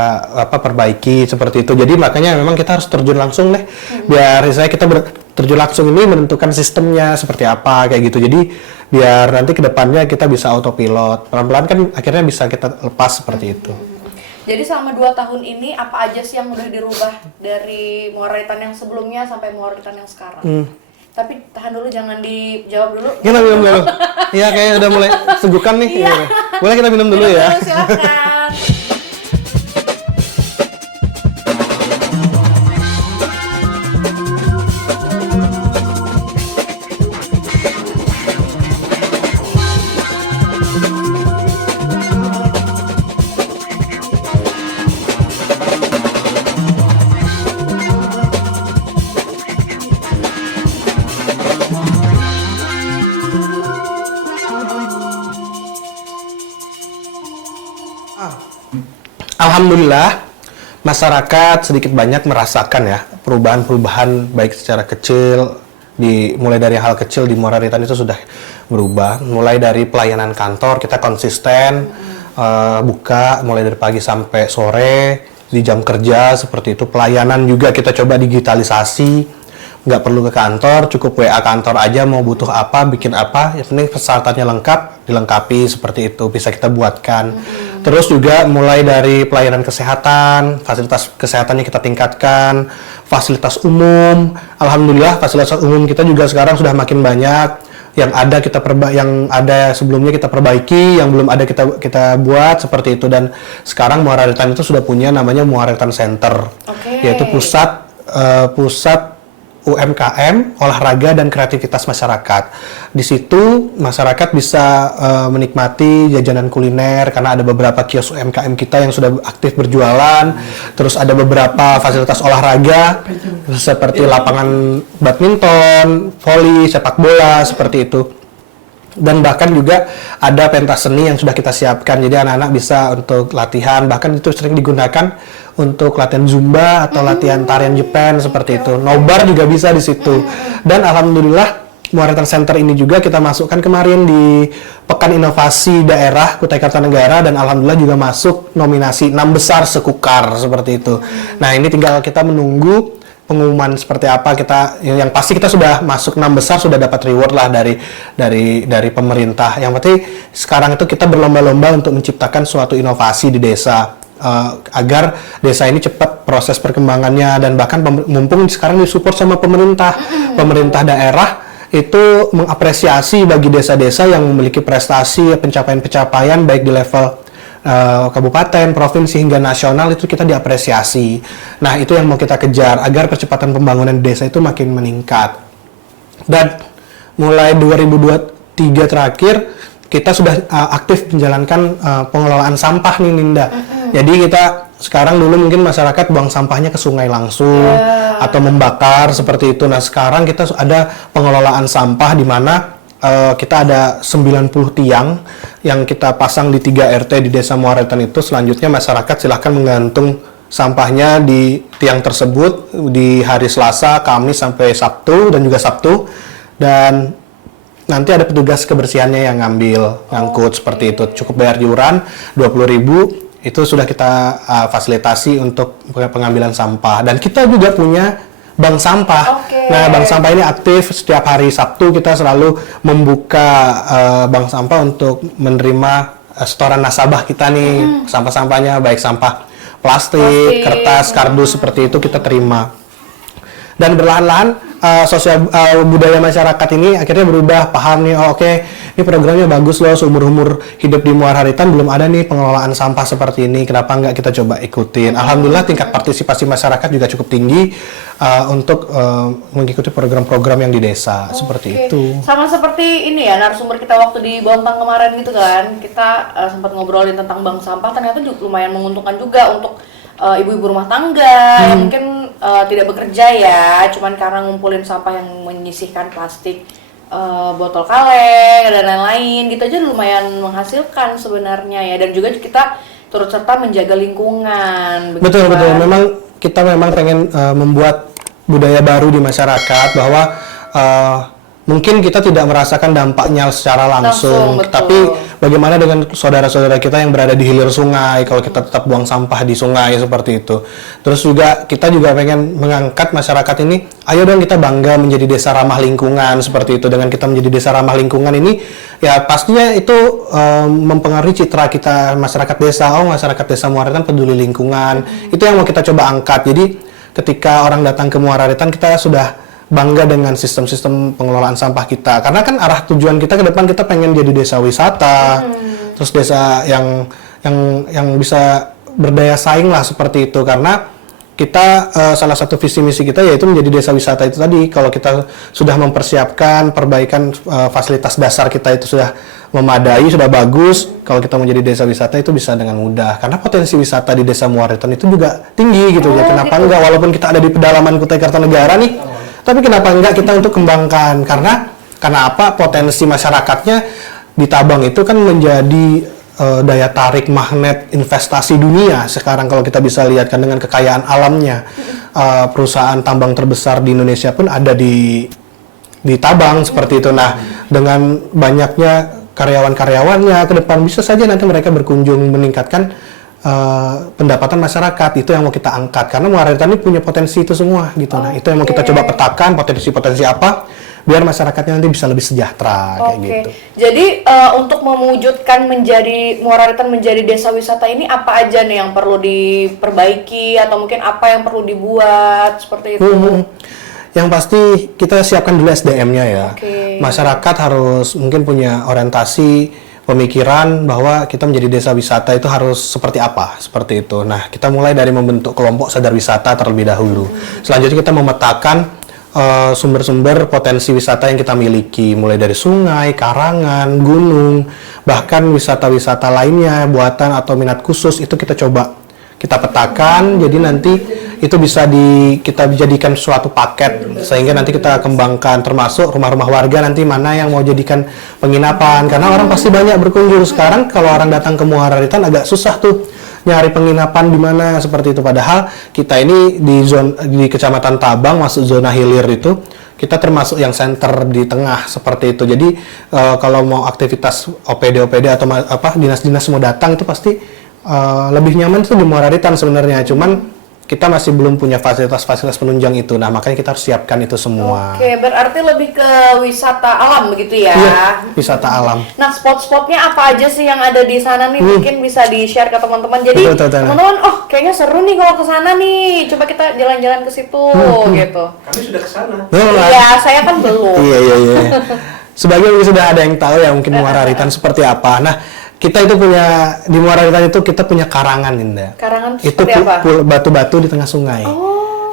perbaiki seperti itu. Jadi makanya memang kita harus terjun langsung deh. Biar kita terjun langsung ini menentukan sistemnya seperti apa kayak gitu. Jadi biar nanti kedepannya kita bisa autopilot. Pelan-pelan kan akhirnya bisa kita lepas seperti itu. Jadi selama 2 tahun ini apa aja sih yang udah dirubah dari Muara Ritan yang sebelumnya sampai Muara Ritan yang sekarang? Tapi tahan dulu, jangan dijawab dulu. Kita minum dulu. Iya, kayaknya udah mulai segukan nih. Iya. Boleh kita minum dulu ya? Silakan. alhamdulillah masyarakat sedikit banyak merasakan ya perubahan-perubahan baik secara kecil mulai dari hal kecil di Muara Ritan itu sudah berubah. Mulai dari pelayanan kantor kita konsisten buka mulai dari pagi sampai sore di jam kerja seperti itu. Pelayanan juga kita coba digitalisasi. Nggak perlu ke kantor, cukup WA kantor aja mau butuh apa, bikin apa, yang penting persyaratannya lengkap, dilengkapi seperti itu, bisa kita buatkan. Terus juga mulai dari pelayanan kesehatan, fasilitas kesehatannya kita tingkatkan, fasilitas umum, alhamdulillah fasilitas umum kita juga sekarang sudah makin banyak. Yang ada yang ada sebelumnya kita perbaiki, yang belum ada kita buat seperti itu. Dan sekarang Muara Ritan itu sudah punya namanya Muara Ritan Center, yaitu pusat UMKM, olahraga dan kreativitas masyarakat. Di situ masyarakat bisa menikmati jajanan kuliner karena ada beberapa kios UMKM kita yang sudah aktif berjualan. Terus ada beberapa fasilitas olahraga seperti lapangan badminton, voli, sepak bola seperti itu. Dan bahkan juga ada pentas seni yang sudah kita siapkan, jadi anak-anak bisa untuk latihan, bahkan itu sering digunakan untuk latihan zumba atau latihan tarian Jepang seperti itu. Nobar juga bisa di situ. Dan alhamdulillah Muara Ritan Center ini juga kita masukkan kemarin di Pekan Inovasi Daerah Kutai Kartanegara, dan alhamdulillah juga masuk nominasi 6 besar sekukar seperti itu. Nah, ini tinggal kita menunggu pengumuman seperti apa. Yang pasti kita sudah masuk 6 besar, sudah dapat reward lah dari pemerintah. Yang penting sekarang itu kita berlomba-lomba untuk menciptakan suatu inovasi di desa agar desa ini cepat proses perkembangannya, dan bahkan mumpung sekarang disupport sama pemerintah daerah itu mengapresiasi bagi desa-desa yang memiliki prestasi pencapaian-pencapaian baik di level kabupaten, provinsi hingga nasional, itu kita diapresiasi. Nah, itu yang mau kita kejar agar percepatan pembangunan desa itu makin meningkat. Dan mulai 2023 terakhir kita sudah aktif menjalankan pengelolaan sampah nih, Ninda. Jadi kita sekarang, dulu mungkin masyarakat buang sampahnya ke sungai langsung atau membakar seperti itu. Nah, sekarang kita ada pengelolaan sampah di mana kita ada 90 tiang yang kita pasang di 3 RT di Desa Muara Ritan itu. Selanjutnya masyarakat silahkan menggantung sampahnya di tiang tersebut di hari Selasa, Kamis sampai Sabtu, dan juga Sabtu. Dan nanti ada petugas kebersihannya yang ngangkut seperti itu. Cukup bayar iuran 20.000, itu sudah kita fasilitasi untuk pengambilan sampah. Dan kita juga punya bank sampah. Nah, bank sampah ini aktif setiap hari Sabtu. Kita selalu membuka bank sampah untuk menerima setoran nasabah kita nih, sampah-sampahnya, baik sampah plastik, kertas, kardus seperti itu kita terima. Dan berlahan-lahan sosial budaya masyarakat ini akhirnya berubah, paham nih, ini programnya bagus loh, seumur-umur hidup di Muara Ritan belum ada nih pengelolaan sampah seperti ini, kenapa nggak kita coba ikutin. Alhamdulillah tingkat partisipasi masyarakat juga cukup tinggi untuk mengikuti program-program yang di desa, seperti itu. Sama seperti ini ya, narasumber kita waktu di Bontang kemarin gitu kan, kita sempat ngobrolin tentang bank sampah, ternyata juga lumayan menguntungkan juga untuk ibu-ibu rumah tangga yang mungkin tidak bekerja ya, cuman karena ngumpulin sampah yang menyisihkan plastik, botol kaleng dan lain-lain gitu aja lumayan menghasilkan sebenarnya ya. Dan juga kita turut serta menjaga lingkungan. Betul. Memang kita pengen membuat budaya baru di masyarakat bahwa mungkin kita tidak merasakan dampaknya secara langsung, tapi bagaimana dengan saudara-saudara kita yang berada di hilir sungai kalau kita tetap buang sampah di sungai seperti itu. Terus juga kita juga pengen mengangkat masyarakat ini, ayo dong kita bangga menjadi desa ramah lingkungan seperti itu. Dengan kita menjadi desa ramah lingkungan ini, ya pastinya itu mempengaruhi citra kita masyarakat desa. Masyarakat desa Muara Ritan peduli lingkungan. Itu yang mau kita coba angkat. Jadi ketika orang datang ke Muara Ritan, kita sudah bangga dengan sistem-sistem pengelolaan sampah kita, karena kan arah tujuan kita ke depan kita pengen jadi desa wisata, terus desa yang bisa berdaya saing lah seperti itu. Karena kita salah satu visi misi kita yaitu menjadi desa wisata itu tadi. Kalau kita sudah mempersiapkan perbaikan fasilitas dasar kita itu sudah memadai, sudah bagus, kalau kita menjadi desa wisata itu bisa dengan mudah. Karena potensi wisata di Desa Muara Ritan itu juga tinggi gitu ya. Kenapa enggak, walaupun kita ada di pedalaman Kutai Kartanegara nih, tapi kenapa enggak kita untuk kembangkan? Karena apa? Potensi masyarakatnya di Tabang itu kan menjadi daya tarik magnet investasi dunia sekarang kalau kita bisa lihat kan dengan kekayaan alamnya. Perusahaan tambang terbesar di Indonesia pun ada di Tabang seperti itu. Nah, dengan banyaknya karyawan-karyawannya ke depan bisa saja nanti mereka berkunjung meningkatkan pendapatan masyarakat. Itu yang mau kita angkat karena Muara Ritan ini punya potensi itu semua gitu. Nah, itu yang mau kita coba petakan potensi-potensi apa biar masyarakatnya nanti bisa lebih sejahtera kayak gitu. Jadi untuk mewujudkan Muara Ritan menjadi desa wisata ini apa aja nih yang perlu diperbaiki atau mungkin apa yang perlu dibuat seperti itu? Yang pasti kita siapkan dulu SDM-nya ya. Masyarakat harus mungkin punya orientasi pemikiran bahwa kita menjadi desa wisata itu harus seperti apa, seperti itu. Nah, kita mulai dari membentuk kelompok sadar wisata terlebih dahulu. Selanjutnya kita memetakan sumber-sumber potensi wisata yang kita miliki, mulai dari sungai, karangan, gunung, bahkan wisata-wisata lainnya, buatan atau minat khusus itu kita petakan, jadi nanti itu bisa kita jadikan suatu paket sehingga nanti kita kembangkan termasuk rumah-rumah warga nanti mana yang mau jadikan penginapan karena orang pasti banyak berkunjung sekarang kalau orang datang ke Muara Ritan agak susah tuh nyari penginapan di mana seperti itu padahal kita ini di Kecamatan Tabang masuk zona hilir itu kita termasuk yang center di tengah seperti itu jadi kalau mau aktivitas OPD atau dinas-dinas mau datang itu pasti lebih nyaman tuh di Muara Ritan sebenarnya cuman kita masih belum punya fasilitas-fasilitas penunjang itu. Nah, makanya kita harus siapkan itu semua. Oke, berarti lebih ke wisata alam begitu ya? Iya, wisata alam. Nah, spot-spotnya apa aja sih yang ada di sana nih? Mungkin bisa di-share ke teman-teman. Jadi, teman-teman, kayaknya seru nih kalau ke sana nih. Coba kita jalan-jalan ke situ, gitu. Kami sudah ke sana. Iya, saya kan belum. Iya. Sebagian mungkin sudah ada yang tahu ya, mungkin Muara Ritan seperti apa. Nah, kita itu punya di Muara Ritan itu kita punya karangan, Indah. Karangan itu seperti apa? Batu-batu di tengah sungai.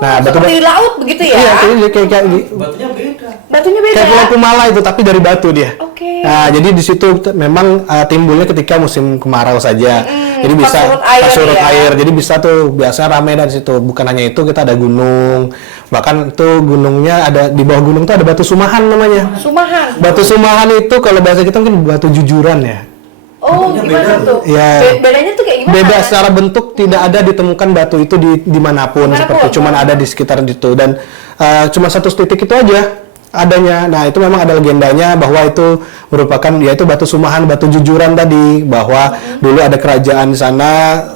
Nah, seperti di laut begitu ya? Iya, kayak Batunya beda. Batunya beda. Kayak Pulau Kumala itu tapi dari batu dia. Oke. Nah, jadi di situ memang timbulnya ketika musim kemarau saja. Jadi bisa surut air. Jadi bisa tuh biasanya ramai dari situ. Bukan hanya itu, kita ada gunung. Bahkan itu gunungnya ada di bawah gunung tuh ada batu sumahan namanya. Sumahan. Batu sumahan itu kalau bahasa kita mungkin batu jujuran ya. Oh, gimana tuh? Ya. Bedanya tuh kayak gimana? Beda secara bentuk, tidak ada ditemukan batu itu dimanapun seperti cuman ada di sekitar itu dan cuma satu titik itu aja adanya. Nah, itu memang ada legendanya bahwa itu merupakan yaitu batu sumahan, batu jujuran tadi bahwa dulu ada kerajaan di sana,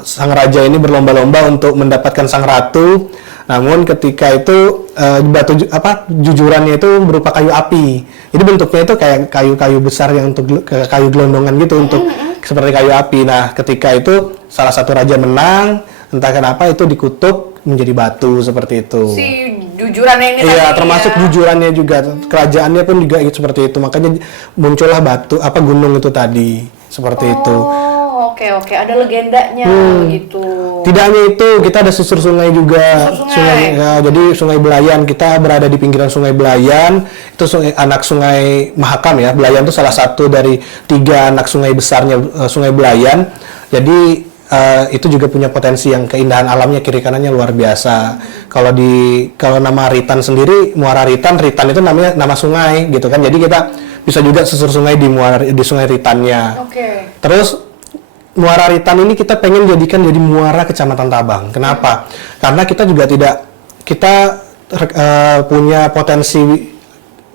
sang raja ini berlomba-lomba untuk mendapatkan sang ratu. Namun ketika itu jujurannya itu berupa kayu api. Jadi bentuknya itu kayak kayu-kayu besar yang untuk kayu gelondongan gitu untuk seperti kayu api. Nah, ketika itu salah satu raja menang, entah kenapa itu dikutuk menjadi batu seperti itu. Si jujurannya ini iya, termasuk jujurannya juga. Kerajaannya pun juga seperti itu. Makanya muncullah gunung itu tadi seperti itu. Oke, ada legendanya gitu. Tidak hanya itu, kita ada susur sungai juga. Jadi Sungai Belayan, kita berada di pinggiran Sungai Belayan. Itu anak Sungai Mahakam ya. Belayan itu salah satu dari 3 anak sungai besarnya Sungai Belayan. Jadi itu juga punya potensi yang keindahan alamnya kiri kanannya luar biasa. Kalau nama Ritan sendiri, Muara Ritan itu namanya nama sungai gitu kan. Jadi kita bisa juga susur sungai di Sungai Ritannya. Terus Muara Ritan ini kita pengen jadikan jadi muara Kecamatan Tabang. Kenapa? Karena kita juga punya potensi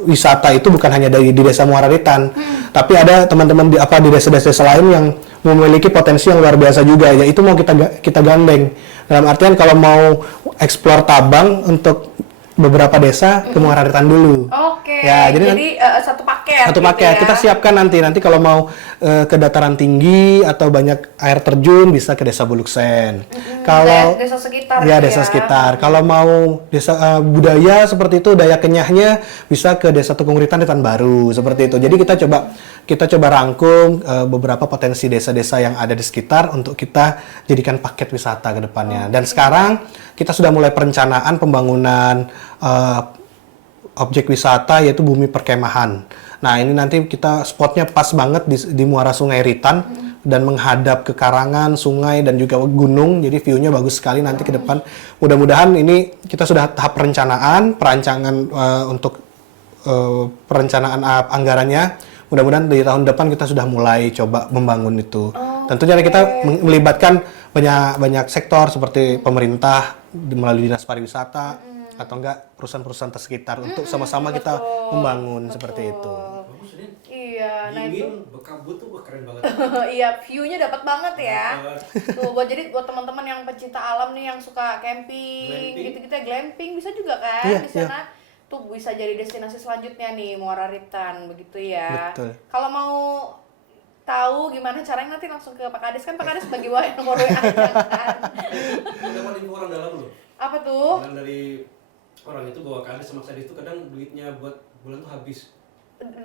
wisata itu bukan hanya di desa Muara Ritan, tapi ada teman-teman di desa-desa lain yang memiliki potensi yang luar biasa juga. Yaitu mau kita gandeng. Dalam artian kalau mau eksplor Tabang untuk beberapa desa ke Muara Ritan dulu. Ya, jadi satu paket. Satu paket. Gitu ya. Kita siapkan nanti kalau mau ke dataran tinggi atau banyak air terjun bisa ke Desa Buluksen. Kalau desa sekitar. Ya, desa sekitar. Kalau mau desa budaya seperti itu, daya kenyahnya bisa ke Desa Tukung Ritan Baru seperti itu. Jadi kita coba rangkum beberapa potensi desa-desa yang ada di sekitar untuk kita jadikan paket wisata ke depannya. Dan sekarang kita sudah mulai perencanaan pembangunan objek wisata yaitu bumi perkemahan. Nah, ini nanti kita spotnya pas banget di muara Sungai Ritan dan menghadap ke karangan, sungai dan juga gunung. Jadi view-nya bagus sekali nanti ke depan. Mudah-mudahan ini kita sudah tahap perancangan untuk perencanaan anggarannya. Mudah-mudahan di tahun depan kita sudah mulai coba membangun itu. Tentunya kita melibatkan banyak sektor seperti pemerintah melalui dinas pariwisata atau enggak perusahaan-perusahaan tersekitar untuk sama-sama kita membangun seperti itu. Bagus ini. Iya, nah itu Dingin, berkabut tuh wah, keren banget. iya, view-nya dapat banget ya. Dapat. Tuh, buat teman-teman yang pecinta alam nih yang suka camping, Glamping. gitu-gitu ya, glamping bisa juga kan Iya, di sana. Tuh bisa jadi destinasi selanjutnya nih, Muara Ritan begitu ya. Betul. Kalau mau tahu gimana caranya nanti langsung ke Pak Kades, kan Pak Kades bagi nomor WA kan. Dapat info orang dalam loh. Apa tuh? Kadang dari orang itu bahwa kades sama sadis itu kadang duitnya buat bulan tuh habis.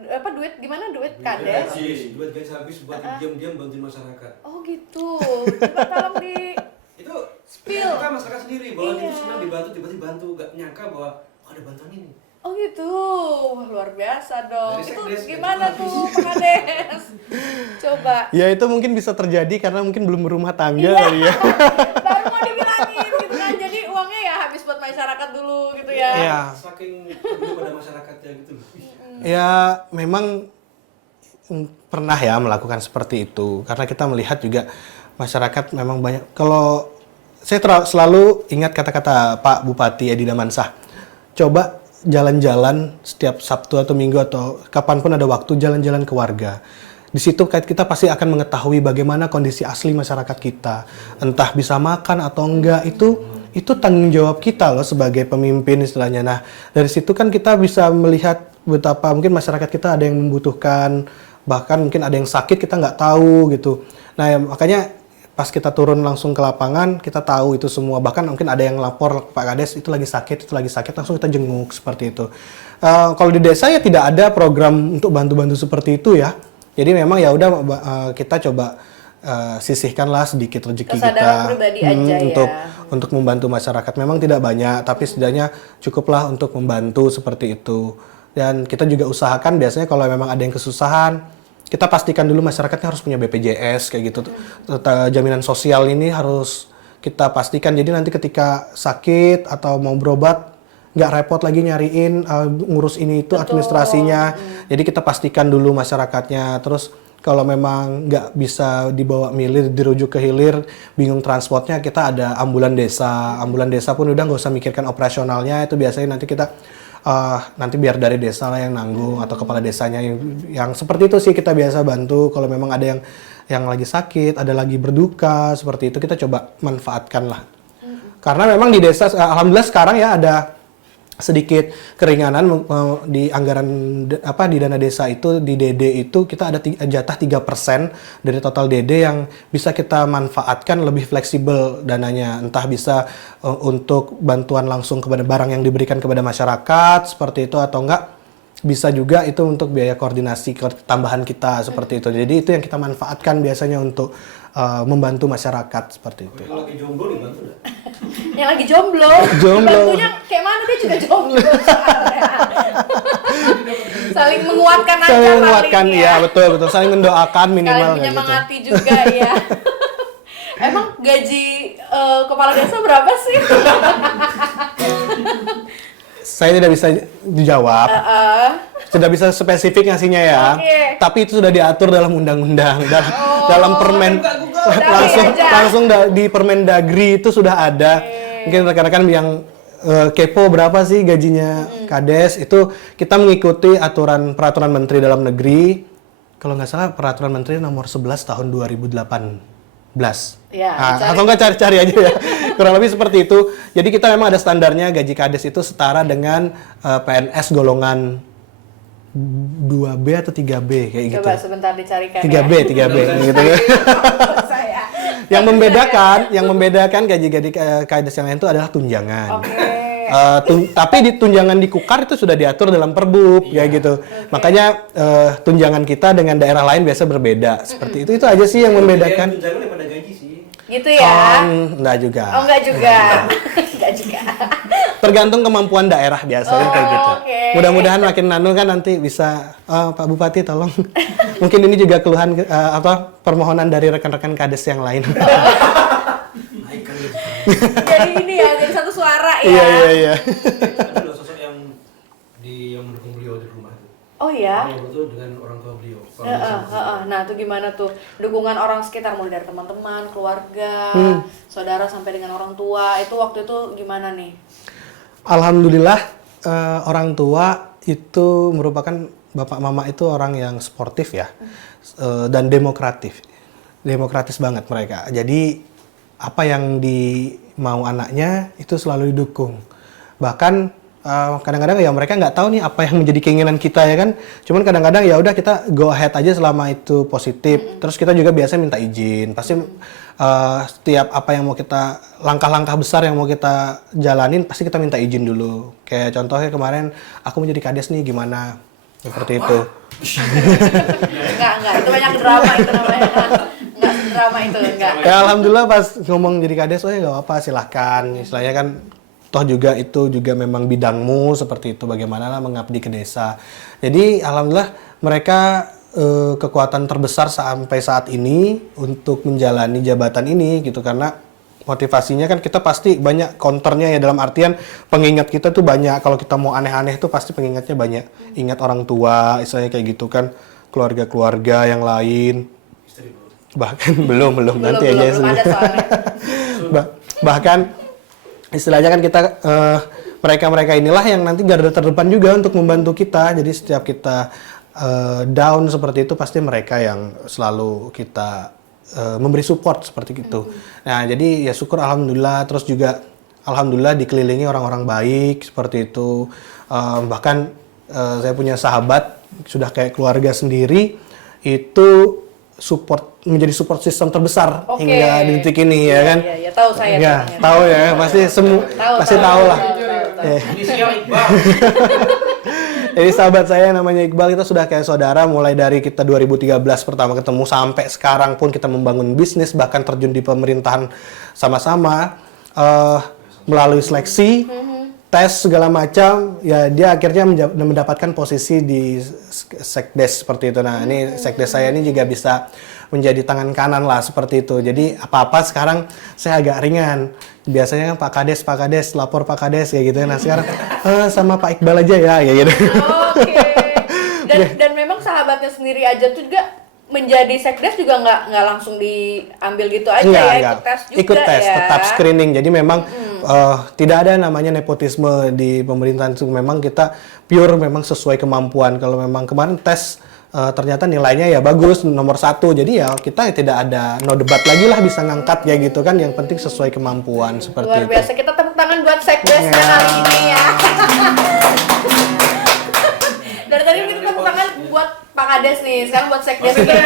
Apa duit gimana duit Duitnya Kades? habis, duit guys habis buat diam-diam bantuin masyarakat. Oh gitu. Coba tolong di Itu Spill. kita masyarakat sendiri bahwa Iya. itu senang dibantu, tiba-tiba bantu, gak nyangka bahwa oh, ada bantuan ini. Oh gitu, wah luar biasa dong. Dari Itu sekdes, gimana itu tuh Pak Kades? Coba. Ya itu mungkin bisa terjadi karena mungkin belum berumah tangga Iya. kali ya. Baru mau dibilangin gitu kan. Jadi uangnya ya habis buat masyarakat dulu gitu ya. Iya. Saking peduli pada masyarakatnya gitu loh. Ya memang pernah ya melakukan seperti itu karena kita melihat juga masyarakat memang banyak. Kalau saya selalu ingat kata-kata Pak Bupati Edi Damansah, coba jalan-jalan setiap Sabtu atau Minggu atau kapanpun ada waktu jalan-jalan ke warga. Di situ kita pasti akan mengetahui bagaimana kondisi asli masyarakat kita. Entah bisa makan atau enggak, itu tanggung jawab kita loh sebagai pemimpin istilahnya. Nah, dari situ kan kita bisa melihat betapa mungkin masyarakat kita ada yang membutuhkan, bahkan mungkin ada yang sakit kita nggak tahu gitu. Nah, ya, makanya pas kita turun langsung ke lapangan, kita tahu itu semua. Bahkan mungkin ada yang lapor, Pak Kades itu lagi sakit, langsung kita jenguk seperti itu. Kalau di desa ya tidak ada program untuk bantu-bantu seperti itu ya. Jadi memang ya udah kita coba sisihkanlah sedikit rezeki Kesadaran kita pribadi aja ya. untuk membantu masyarakat. Memang tidak banyak, tapi setidaknya cukuplah untuk membantu seperti itu. Dan kita juga usahakan biasanya kalau memang ada yang kesusahan, kita pastikan dulu masyarakatnya harus punya BPJS kayak gitu. Jaminan sosial ini harus kita pastikan. Jadi nanti ketika sakit atau mau berobat nggak repot lagi nyariin ngurus ini itu administrasinya. Jadi kita pastikan dulu masyarakatnya. Terus kalau memang nggak bisa dibawa milir, dirujuk ke hilir, bingung transportnya, kita ada ambulan desa. Ambulan desa pun udah nggak usah mikirkan operasionalnya. Itu biasanya nanti kita nanti biar dari desa lah yang nanggung atau kepala desanya yang seperti itu sih kita biasa bantu. Kalau memang ada yang lagi sakit, ada lagi berduka seperti itu kita coba manfaatkan lah. Karena memang di desa alhamdulillah sekarang ya ada sedikit keringanan di anggaran di dana desa itu di DD itu kita ada jatah 3% dari total DD yang bisa kita manfaatkan lebih fleksibel dananya, entah bisa untuk bantuan langsung kepada barang yang diberikan kepada masyarakat seperti itu atau enggak bisa juga itu untuk biaya koordinasi tambahan kita seperti itu. Jadi itu yang kita manfaatkan biasanya untuk membantu masyarakat seperti itu. Kalau lagi jomblo dibantu nggak? Yang lagi jomblo, bantunya kayak mana dia juga jomblo soalnya. Saling menguatkan aja Saling menguatkan paling ya, betul saling mendoakan minimal Kalian kayak gitu. menyemangati juga ya. Emang gaji kepala desa berapa sih? Saya tidak bisa dijawab. Tidak bisa spesifik ngasihnya ya. Oke. Tapi itu sudah diatur dalam undang-undang dan dalam permen langsung di Permendagri itu sudah ada. Mungkin rekan-rekan yang kepo berapa sih gajinya Kades itu kita mengikuti peraturan Menteri Dalam Negeri. Kalau nggak salah peraturan Menteri nomor 11 tahun 2018. Ya, Atau nggak cari-cari aja ya. Kurang lebih seperti itu. Jadi kita memang ada standarnya gaji Kades itu setara dengan PNS golongan 2B atau 3B kayak gitu. Coba sebentar dicarikan 3B ya. gitu ya. Saya. yang membedakan gaji-gaji Kades yang lain itu adalah tunjangan. Oke. Tapi di tunjangan di Kukar itu sudah diatur dalam Perbup kayak gitu. Makanya tunjangan kita dengan daerah lain biasa berbeda. Seperti itu aja sih yang membedakan. Tunjangan daripada gaji sih. Gitu ya. Enggak juga. Oh, enggak juga. Enggak juga. Tergantung kemampuan daerah biasanya kayak gitu. Oke. Mudah-mudahan makin nano kan nanti bisa Pak Bupati tolong. Mungkin ini juga keluhan permohonan dari rekan-rekan Kades yang lain. Naikkan gitu. Jadi ini ya, jadi satu suara ya. Iya. Ada loh sosok yang mendukung beliau di rumah itu. Oh ya. Yang itu dengan orang tua beliau. Nah, itu gimana tuh dukungan orang sekitar, mulai dari teman-teman, keluarga, saudara sampai dengan orang tua, itu waktu itu gimana nih? Alhamdulillah orang tua itu merupakan bapak mama itu orang yang sportif ya, dan demokratis banget mereka. Jadi apa yang mau anaknya itu selalu didukung. Bahkan kadang-kadang ya mereka nggak tahu nih apa yang menjadi keinginan kita ya kan. Cuman kadang-kadang ya udah kita go ahead aja selama itu positif. Terus kita juga biasa minta izin. Pasti setiap apa yang mau kita, langkah-langkah besar yang mau kita jalanin pasti kita minta izin dulu. Kayak contohnya kemarin aku mau jadi kades nih, gimana? Seperti itu. Enggak, itu banyak drama itu namanya. Enggak drama itu, enggak. Ya alhamdulillah pas ngomong jadi kades, oh ya nggak apa-apa silahkan. Istilahnya kan toh juga itu juga memang bidangmu, seperti itu, bagaimana lah mengabdi ke desa. Jadi alhamdulillah mereka kekuatan terbesar sampai saat ini untuk menjalani jabatan ini gitu, karena motivasinya kan kita pasti banyak counternya ya, dalam artian pengingat kita tuh banyak. Kalau kita mau aneh-aneh tuh pasti pengingatnya banyak. Ingat orang tua, istilahnya kayak gitu kan, keluarga-keluarga yang lain. Bahkan belum nanti aja belum ada soalnya. Bahkan istilahnya kan kita mereka inilah yang nanti garda terdepan juga untuk membantu kita. Jadi setiap kita down seperti itu pasti mereka yang selalu kita memberi support seperti itu. Nah, jadi ya syukur alhamdulillah, terus juga alhamdulillah dikelilingi orang-orang baik seperti itu. Bahkan saya punya sahabat sudah kayak keluarga sendiri, itu menjadi support system terbesar hingga di detik ini ya kan. Iya, tahu saya. Ya, tahu ya, pasti pasti tahu lah. Inisial Iqbal. Jadi sahabat saya namanya Iqbal, kita sudah kayak saudara mulai dari kita 2013 pertama ketemu sampai sekarang pun kita membangun bisnis, bahkan terjun di pemerintahan sama-sama, melalui seleksi, tes segala macam, ya dia akhirnya mendapatkan posisi di sekdes seperti itu. Nah ini sekdes saya ini juga bisa menjadi tangan kanan lah seperti itu. Jadi apa-apa sekarang saya agak ringan. Biasanya kan Pak Kades, lapor Pak Kades kayak gitu. Nah sekarang sama Pak Iqbal aja ya kayak gitu. Oke. Dan memang sahabatnya sendiri aja tuh juga menjadi sekdes juga nggak langsung diambil gitu aja. Ikut tes juga. Ikut tes, tetap screening. Jadi memang tidak ada namanya nepotisme di pemerintahan itu. Memang kita pure memang sesuai kemampuan. Kalau memang kemarin tes ternyata nilainya ya bagus, nomor 1, jadi ya kita tidak ada no debat lagi lah, bisa ngangkat ya gitu kan, yang penting sesuai kemampuan seperti itu. Luar biasa, kita tepuk tangan buat sekdesnya kali ini ya. Dari tadi kita tepuk tangan buat Pak Kades nih, sekarang buat sekdesnya.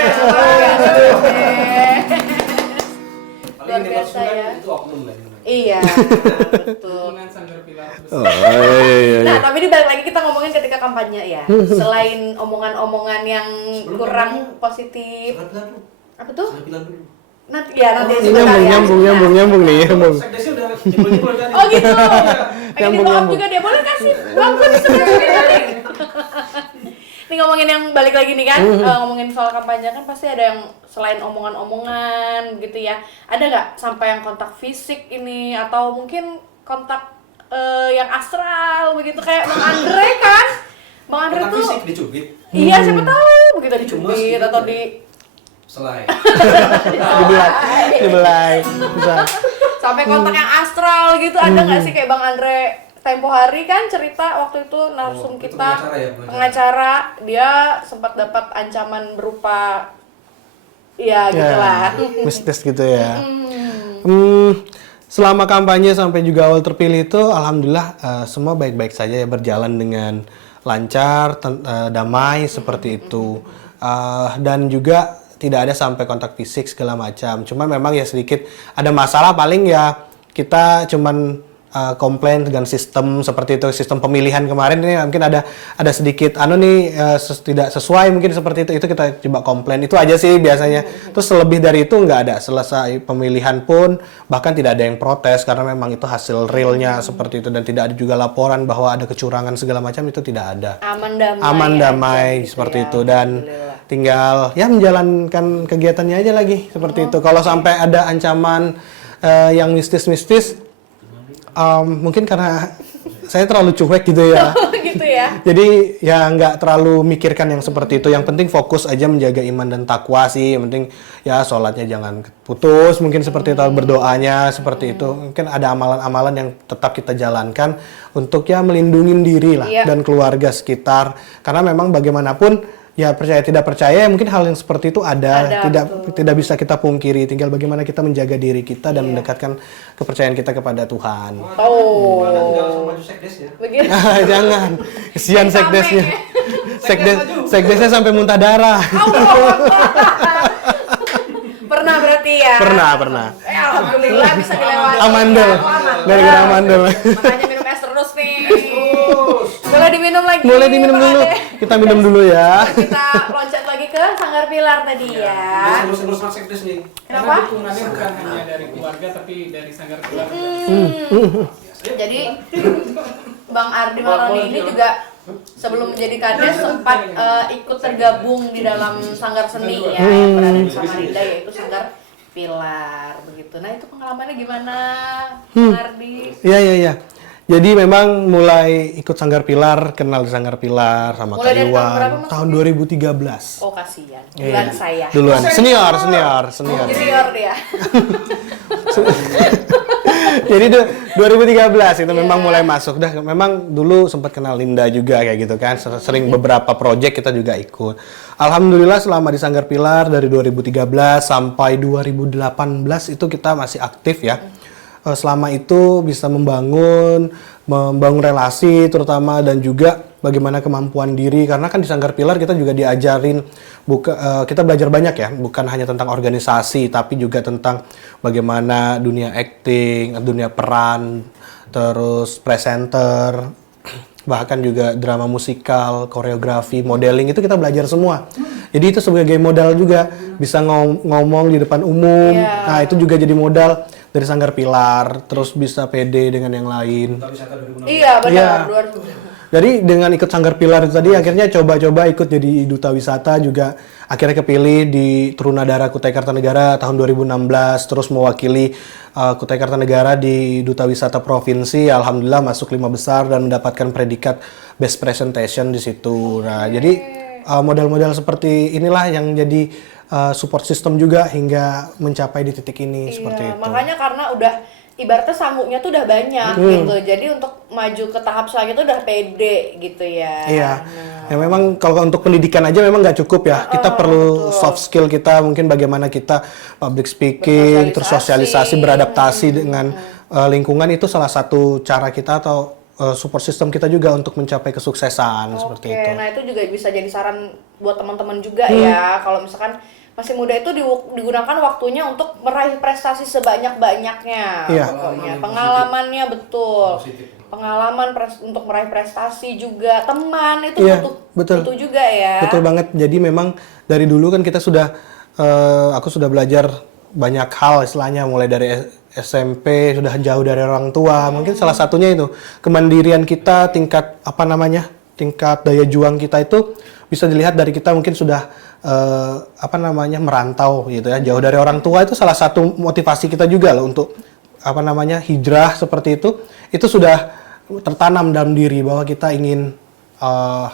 Luar biasa ya. Itu oknum lah. Iya, betul. Oh, iya. Nah, tapi ini balik lagi kita ngomongin ketika kampanye ya. Selain omongan-omongan yang kurang positif. Apa tuh? Nanti sebentar ya. Nyambung nih. Sekdesnya udah jebol-jebol kan. Oh gitu. Pengen Nyambung. di-backup juga dia. Boleh kasih bangkun sebenarnya. Ini ngomongin yang balik lagi nih kan, ngomongin soal kampanye kan pasti ada yang selain omongan-omongan gitu ya. Ada nggak sampai yang kontak fisik ini, atau mungkin kontak yang astral begitu kayak Bang Andre kan? Bang Andre Kontak tuh fisik dicubit. iya, siapa tahu begitu dicubit Gitu atau ya. di Selai. Dibelai. Bisa. sampai kontak yang astral gitu. Ada nggak sih kayak Bang Andre tempo hari kan cerita waktu itu narsum itu kita pengacara ya, pengacara, dia sempat dapat ancaman berupa ya gitulah. Mistis gitu ya. Selama kampanye sampai juga awal terpilih itu alhamdulillah semua baik-baik saja ya, berjalan dengan lancar, damai seperti itu. Dan juga tidak ada sampai kontak fisik segala macam. Cuman memang ya sedikit ada masalah, paling ya kita cuman komplain dengan sistem seperti itu, sistem pemilihan kemarin ini mungkin ada sedikit tidak sesuai mungkin seperti itu kita coba komplain, itu aja sih biasanya. Terus lebih dari itu nggak ada, selesai pemilihan pun bahkan tidak ada yang protes karena memang itu hasil realnya seperti itu, dan tidak ada juga laporan bahwa ada kecurangan segala macam, itu tidak ada. Aman damai gitu seperti ya, itu, dan tinggal ya menjalankan kegiatannya aja lagi seperti itu. Kalau sampai ada ancaman yang mistis-mistis, mungkin karena saya terlalu cuek gitu ya. gitu ya. Jadi ya nggak terlalu mikirkan yang seperti itu. Yang penting fokus aja menjaga iman dan takwa sih. Yang penting ya sholatnya jangan putus. Mungkin seperti itu, berdoanya seperti itu. Mungkin ada amalan-amalan yang tetap kita jalankan untuk ya melindungi diri lah dan keluarga sekitar. Karena memang bagaimanapun ya percaya tidak percaya mungkin hal yang seperti itu ada tidak bisa kita pungkiri. Tinggal bagaimana kita menjaga diri kita dan mendekatkan kepercayaan kita kepada Tuhan. Oh. Tinggal sama maju sekdesnya. Begitu. Jangan, kesian sekdesnya. Sekdesnya sampai muntah darah. Pernah berarti ya? Pernah. Alhamdulillah bisa dilewati. Amandel. Gara-gara amandel. Makanya minum es terus nih. Boleh diminum lagi. Boleh diminum Pak dulu. Ade. Kita minum dulu ya. Kita loncat lagi ke Sanggar Pilar tadi ya. Terus sama sekdes nih. Kenapa? Dukungannya bukan hanya dari keluarga tapi dari Sanggar Pilar. Jadi Bang Ardi Maroni ini juga sebelum menjadi kades sempat ikut tergabung di dalam sanggar seni ya yang berada di Samarinda, yaitu Sanggar Pilar begitu. Nah itu pengalamannya gimana, Bang Ardi? Iya. Jadi memang mulai ikut Sanggar Pilar, kenal di Sanggar Pilar sama Mulai Kak dari tahun Iwan berapa, Mas? tahun 2013. Oh kasihan, Iya. bukan saya. Duluan. Senior. Junior dia. Jadi 2013 itu memang mulai masuk. Memang dulu sempat kenal Linda juga kayak gitu kan. Sering beberapa project kita juga ikut. Alhamdulillah selama di Sanggar Pilar dari 2013 sampai 2018 itu kita masih aktif ya. Selama itu bisa membangun relasi terutama dan juga bagaimana kemampuan diri, karena kan di Sanggar Pilar kita juga diajarin kita belajar banyak ya, bukan hanya tentang organisasi tapi juga tentang bagaimana dunia acting, dunia peran, terus presenter, bahkan juga drama musikal, koreografi, modeling itu kita belajar semua. Jadi itu sebagai modal juga bisa ngomong di depan umum. Nah, itu juga jadi modal dari Sanggar Pilar, terus bisa pede dengan yang lain. Iya benar. Jadi dengan ikut Sanggar Pilar tadi akhirnya coba-coba ikut jadi duta wisata juga, akhirnya kepilih di Trunadara Kutai Kartanegara tahun 2016, terus mewakili Kutai Kartanegara di Duta Wisata Provinsi. Alhamdulillah masuk 5 besar dan mendapatkan predikat Best Presentation di situ. Nah, jadi modal-modal seperti inilah yang jadi support system juga hingga mencapai di titik ini seperti itu. Makanya karena udah ibaratnya sanggupnya tuh udah banyak gitu. Jadi untuk maju ke tahap selanjutnya udah pede gitu ya. Iya. Ya memang kalau untuk pendidikan aja memang nggak cukup ya. Kita perlu soft skill kita, mungkin bagaimana kita public speaking, terus sosialisasi, beradaptasi dengan lingkungan, itu salah satu cara kita atau support system kita juga untuk mencapai kesuksesan seperti itu. Nah itu juga bisa jadi saran buat teman-teman juga ya. Kalau misalkan masih muda itu digunakan waktunya untuk meraih prestasi sebanyak-banyaknya. Pokoknya pengalamannya betul. Pengalaman untuk meraih prestasi juga, teman itu butuh juga ya. Betul banget. Jadi memang dari dulu kan kita sudah aku sudah belajar banyak hal istilahnya, mulai dari SMP sudah jauh dari orang tua. Mungkin salah satunya itu kemandirian kita, tingkat daya juang kita itu bisa dilihat dari kita mungkin sudah merantau gitu ya, jauh dari orang tua. Itu salah satu motivasi kita juga loh untuk hijrah seperti itu sudah tertanam dalam diri bahwa kita ingin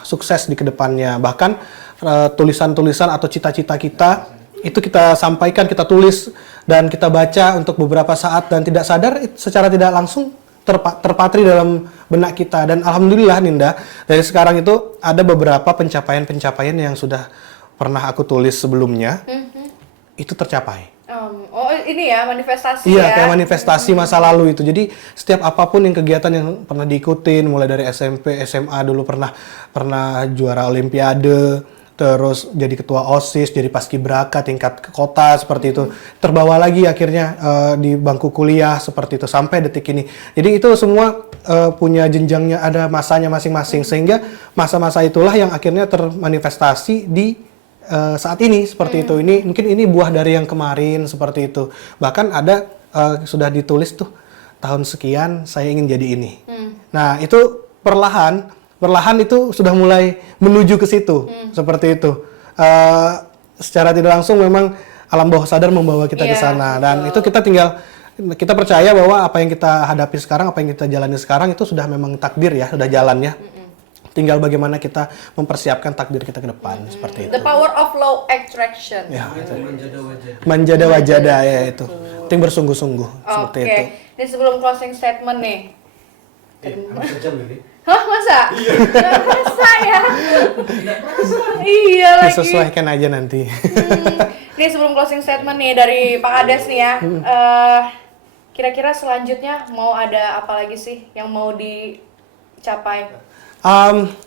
sukses di kedepannya. Bahkan tulisan-tulisan atau cita-cita kita itu kita sampaikan, kita tulis dan kita baca untuk beberapa saat, dan tidak sadar secara tidak langsung terpatri dalam benak kita. Dan alhamdulillah Ninda, dari sekarang itu ada beberapa pencapaian-pencapaian yang sudah pernah aku tulis sebelumnya, itu tercapai. Ini ya manifestasi. Iya, ya. kayak manifestasi masa lalu itu. Jadi setiap apapun yang kegiatan yang pernah diikutin, mulai dari SMP, SMA dulu pernah juara olimpiade, terus jadi ketua OSIS, jadi paskibraka tingkat kota seperti itu. Terbawa lagi akhirnya di bangku kuliah seperti itu sampai detik ini. Jadi itu semua punya jenjangnya, ada masanya masing-masing, sehingga masa-masa itulah yang akhirnya termanifestasi di saat ini seperti itu. Ini mungkin ini buah dari yang kemarin seperti itu. Bahkan ada sudah ditulis tuh tahun sekian saya ingin jadi ini. Nah, itu perlahan itu sudah mulai menuju ke situ seperti itu. Secara tidak langsung memang alam bawah sadar membawa kita ke sana, dan itu kita percaya bahwa apa yang kita hadapi sekarang, apa yang kita jalani sekarang itu sudah memang takdir ya, sudah jalannya. Tinggal bagaimana kita mempersiapkan takdir kita ke depan seperti itu. The power of law attraction. Ya, Manjada wajah. manjada wajada ya itu. Penting bersungguh-sungguh seperti Oke, itu. ini sebelum closing statement nih. Hampir sejam ini. Hah, masa? Nggak masa ya? Iya lagi. Disesuaikan aja nanti. Ini sebelum closing statement nih dari Pak Kades nih ya. Kira-kira selanjutnya mau ada apa lagi sih yang mau dicapai?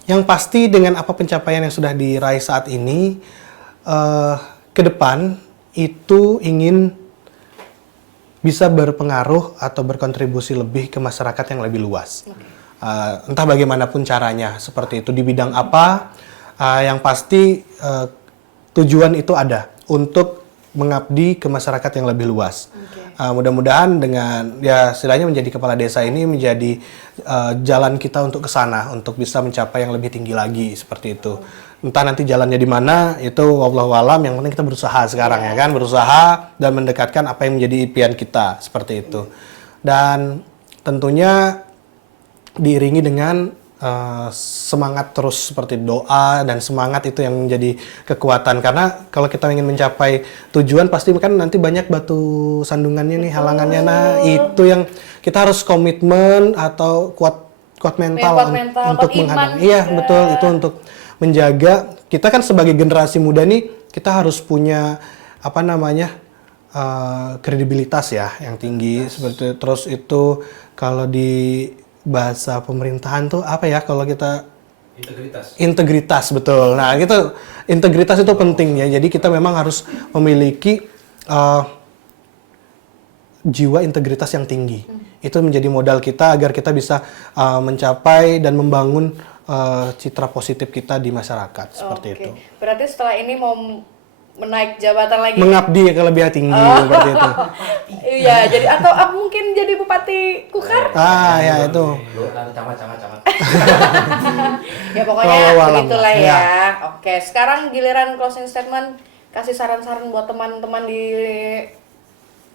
Yang pasti dengan apa pencapaian yang sudah diraih saat ini, ke depan itu ingin bisa berpengaruh atau berkontribusi lebih ke masyarakat yang lebih luas. Entah bagaimanapun caranya, seperti itu di bidang apa, yang pasti tujuan itu ada untuk mengabdi ke masyarakat yang lebih luas. Mudah-mudahan dengan ya istilahnya menjadi kepala desa ini menjadi jalan kita untuk ke sana, untuk bisa mencapai yang lebih tinggi lagi seperti itu. Entah nanti jalannya di mana itu wallahu alam, yang penting kita berusaha sekarang ya kan, berusaha dan mendekatkan apa yang menjadi impian kita seperti itu. Dan tentunya diiringi dengan semangat terus seperti doa dan semangat itu yang menjadi kekuatan, karena kalau kita ingin mencapai tujuan pasti kan nanti banyak batu sandungannya nih, halangannya. Nah itu yang kita harus komitmen atau kuat mental, untuk menghadapi. Iya betul, itu untuk menjaga. Kita kan sebagai generasi muda nih kita harus punya apa namanya kredibilitas ya yang tinggi seperti. Terus itu kalau di bahasa pemerintahan tuh apa ya kalau kita integritas betul. Nah gitu, integritas itu penting ya. Jadi kita memang harus memiliki jiwa integritas yang tinggi. Itu menjadi modal kita agar kita bisa mencapai dan membangun citra positif kita di masyarakat seperti itu. Berarti setelah ini mau menaik jabatan lagi? Mengabdi ke lebih tinggi seperti itu. Iya, jadi atau mungkin jadi Bupati Kukar? Ya itu. Camat. Ya pokoknya begitulah ya. Oke, sekarang giliran closing statement, kasih saran-saran buat teman-teman di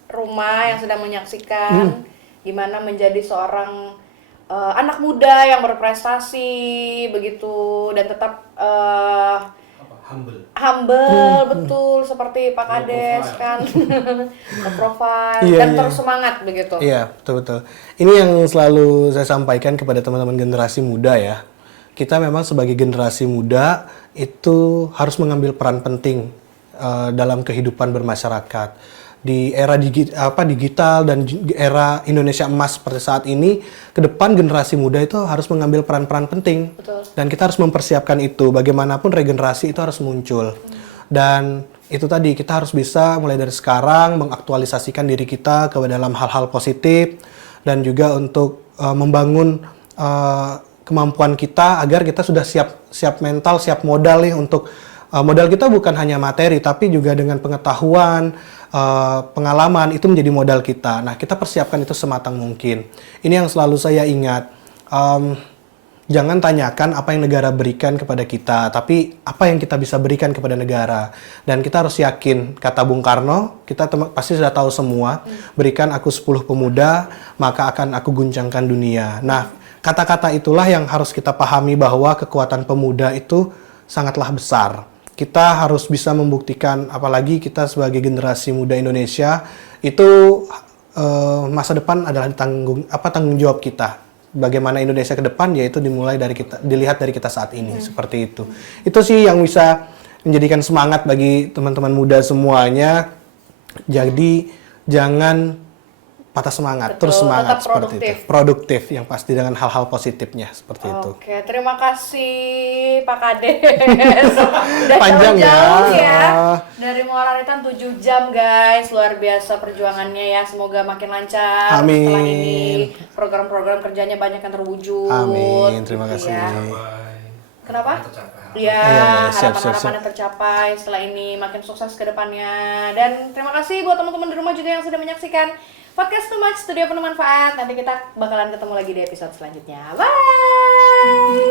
rumah yang sedang menyaksikan gimana menjadi seorang anak muda yang berprestasi begitu dan tetap humble betul seperti Pak Kades kan. Profile dan terus semangat begitu. Iya, betul. Ini yang selalu saya sampaikan kepada teman-teman generasi muda ya. Kita memang sebagai generasi muda itu harus mengambil peran penting dalam kehidupan bermasyarakat. Di era digital dan era Indonesia emas seperti saat ini, ke depan generasi muda itu harus mengambil peran-peran penting. Betul. Dan kita harus mempersiapkan itu. Bagaimanapun regenerasi itu harus muncul. Dan itu tadi, kita harus bisa mulai dari sekarang mengaktualisasikan diri kita ke dalam hal-hal positif dan juga untuk membangun kemampuan kita agar kita sudah siap mental, siap modal nih untuk modal kita bukan hanya materi tapi juga dengan pengetahuan, pengalaman itu menjadi modal kita. Nah, kita persiapkan itu sematang mungkin. Ini yang selalu saya ingat. Jangan tanyakan apa yang negara berikan kepada kita, tapi apa yang kita bisa berikan kepada negara. Dan kita harus yakin, kata Bung Karno, kita pasti sudah tahu semua, berikan aku 10 pemuda, maka akan aku guncangkan dunia. Nah, kata-kata itulah yang harus kita pahami bahwa kekuatan pemuda itu sangatlah besar. Kita harus bisa membuktikan, apalagi kita sebagai generasi muda Indonesia, itu masa depan adalah tanggung jawab kita. Bagaimana Indonesia ke depan, yaitu dimulai dari kita, dilihat dari kita saat ini, seperti itu. Itu sih yang bisa menjadikan semangat bagi teman-teman muda semuanya. Jadi jangan patah semangat, terus semangat seperti itu. Produktif yang pasti dengan hal-hal positifnya seperti itu. Oke, terima kasih Pak Kades. Udah Panjang jauh-jauh ya. Dari Muararitan 7 jam guys, luar biasa perjuangannya ya. Semoga makin lancar. Amin. Setelah ini program-program kerjanya banyak yang terwujud. Amin, terima kasih. Ya. Kenapa? Iya, harapan-harapannya tercapai setelah ini, makin sukses ke depannya. Dan terima kasih buat teman-teman di rumah juga yang sudah menyaksikan Podcast Too Much Studio Penuh Manfaat. Nanti kita bakalan ketemu lagi di episode selanjutnya. Bye!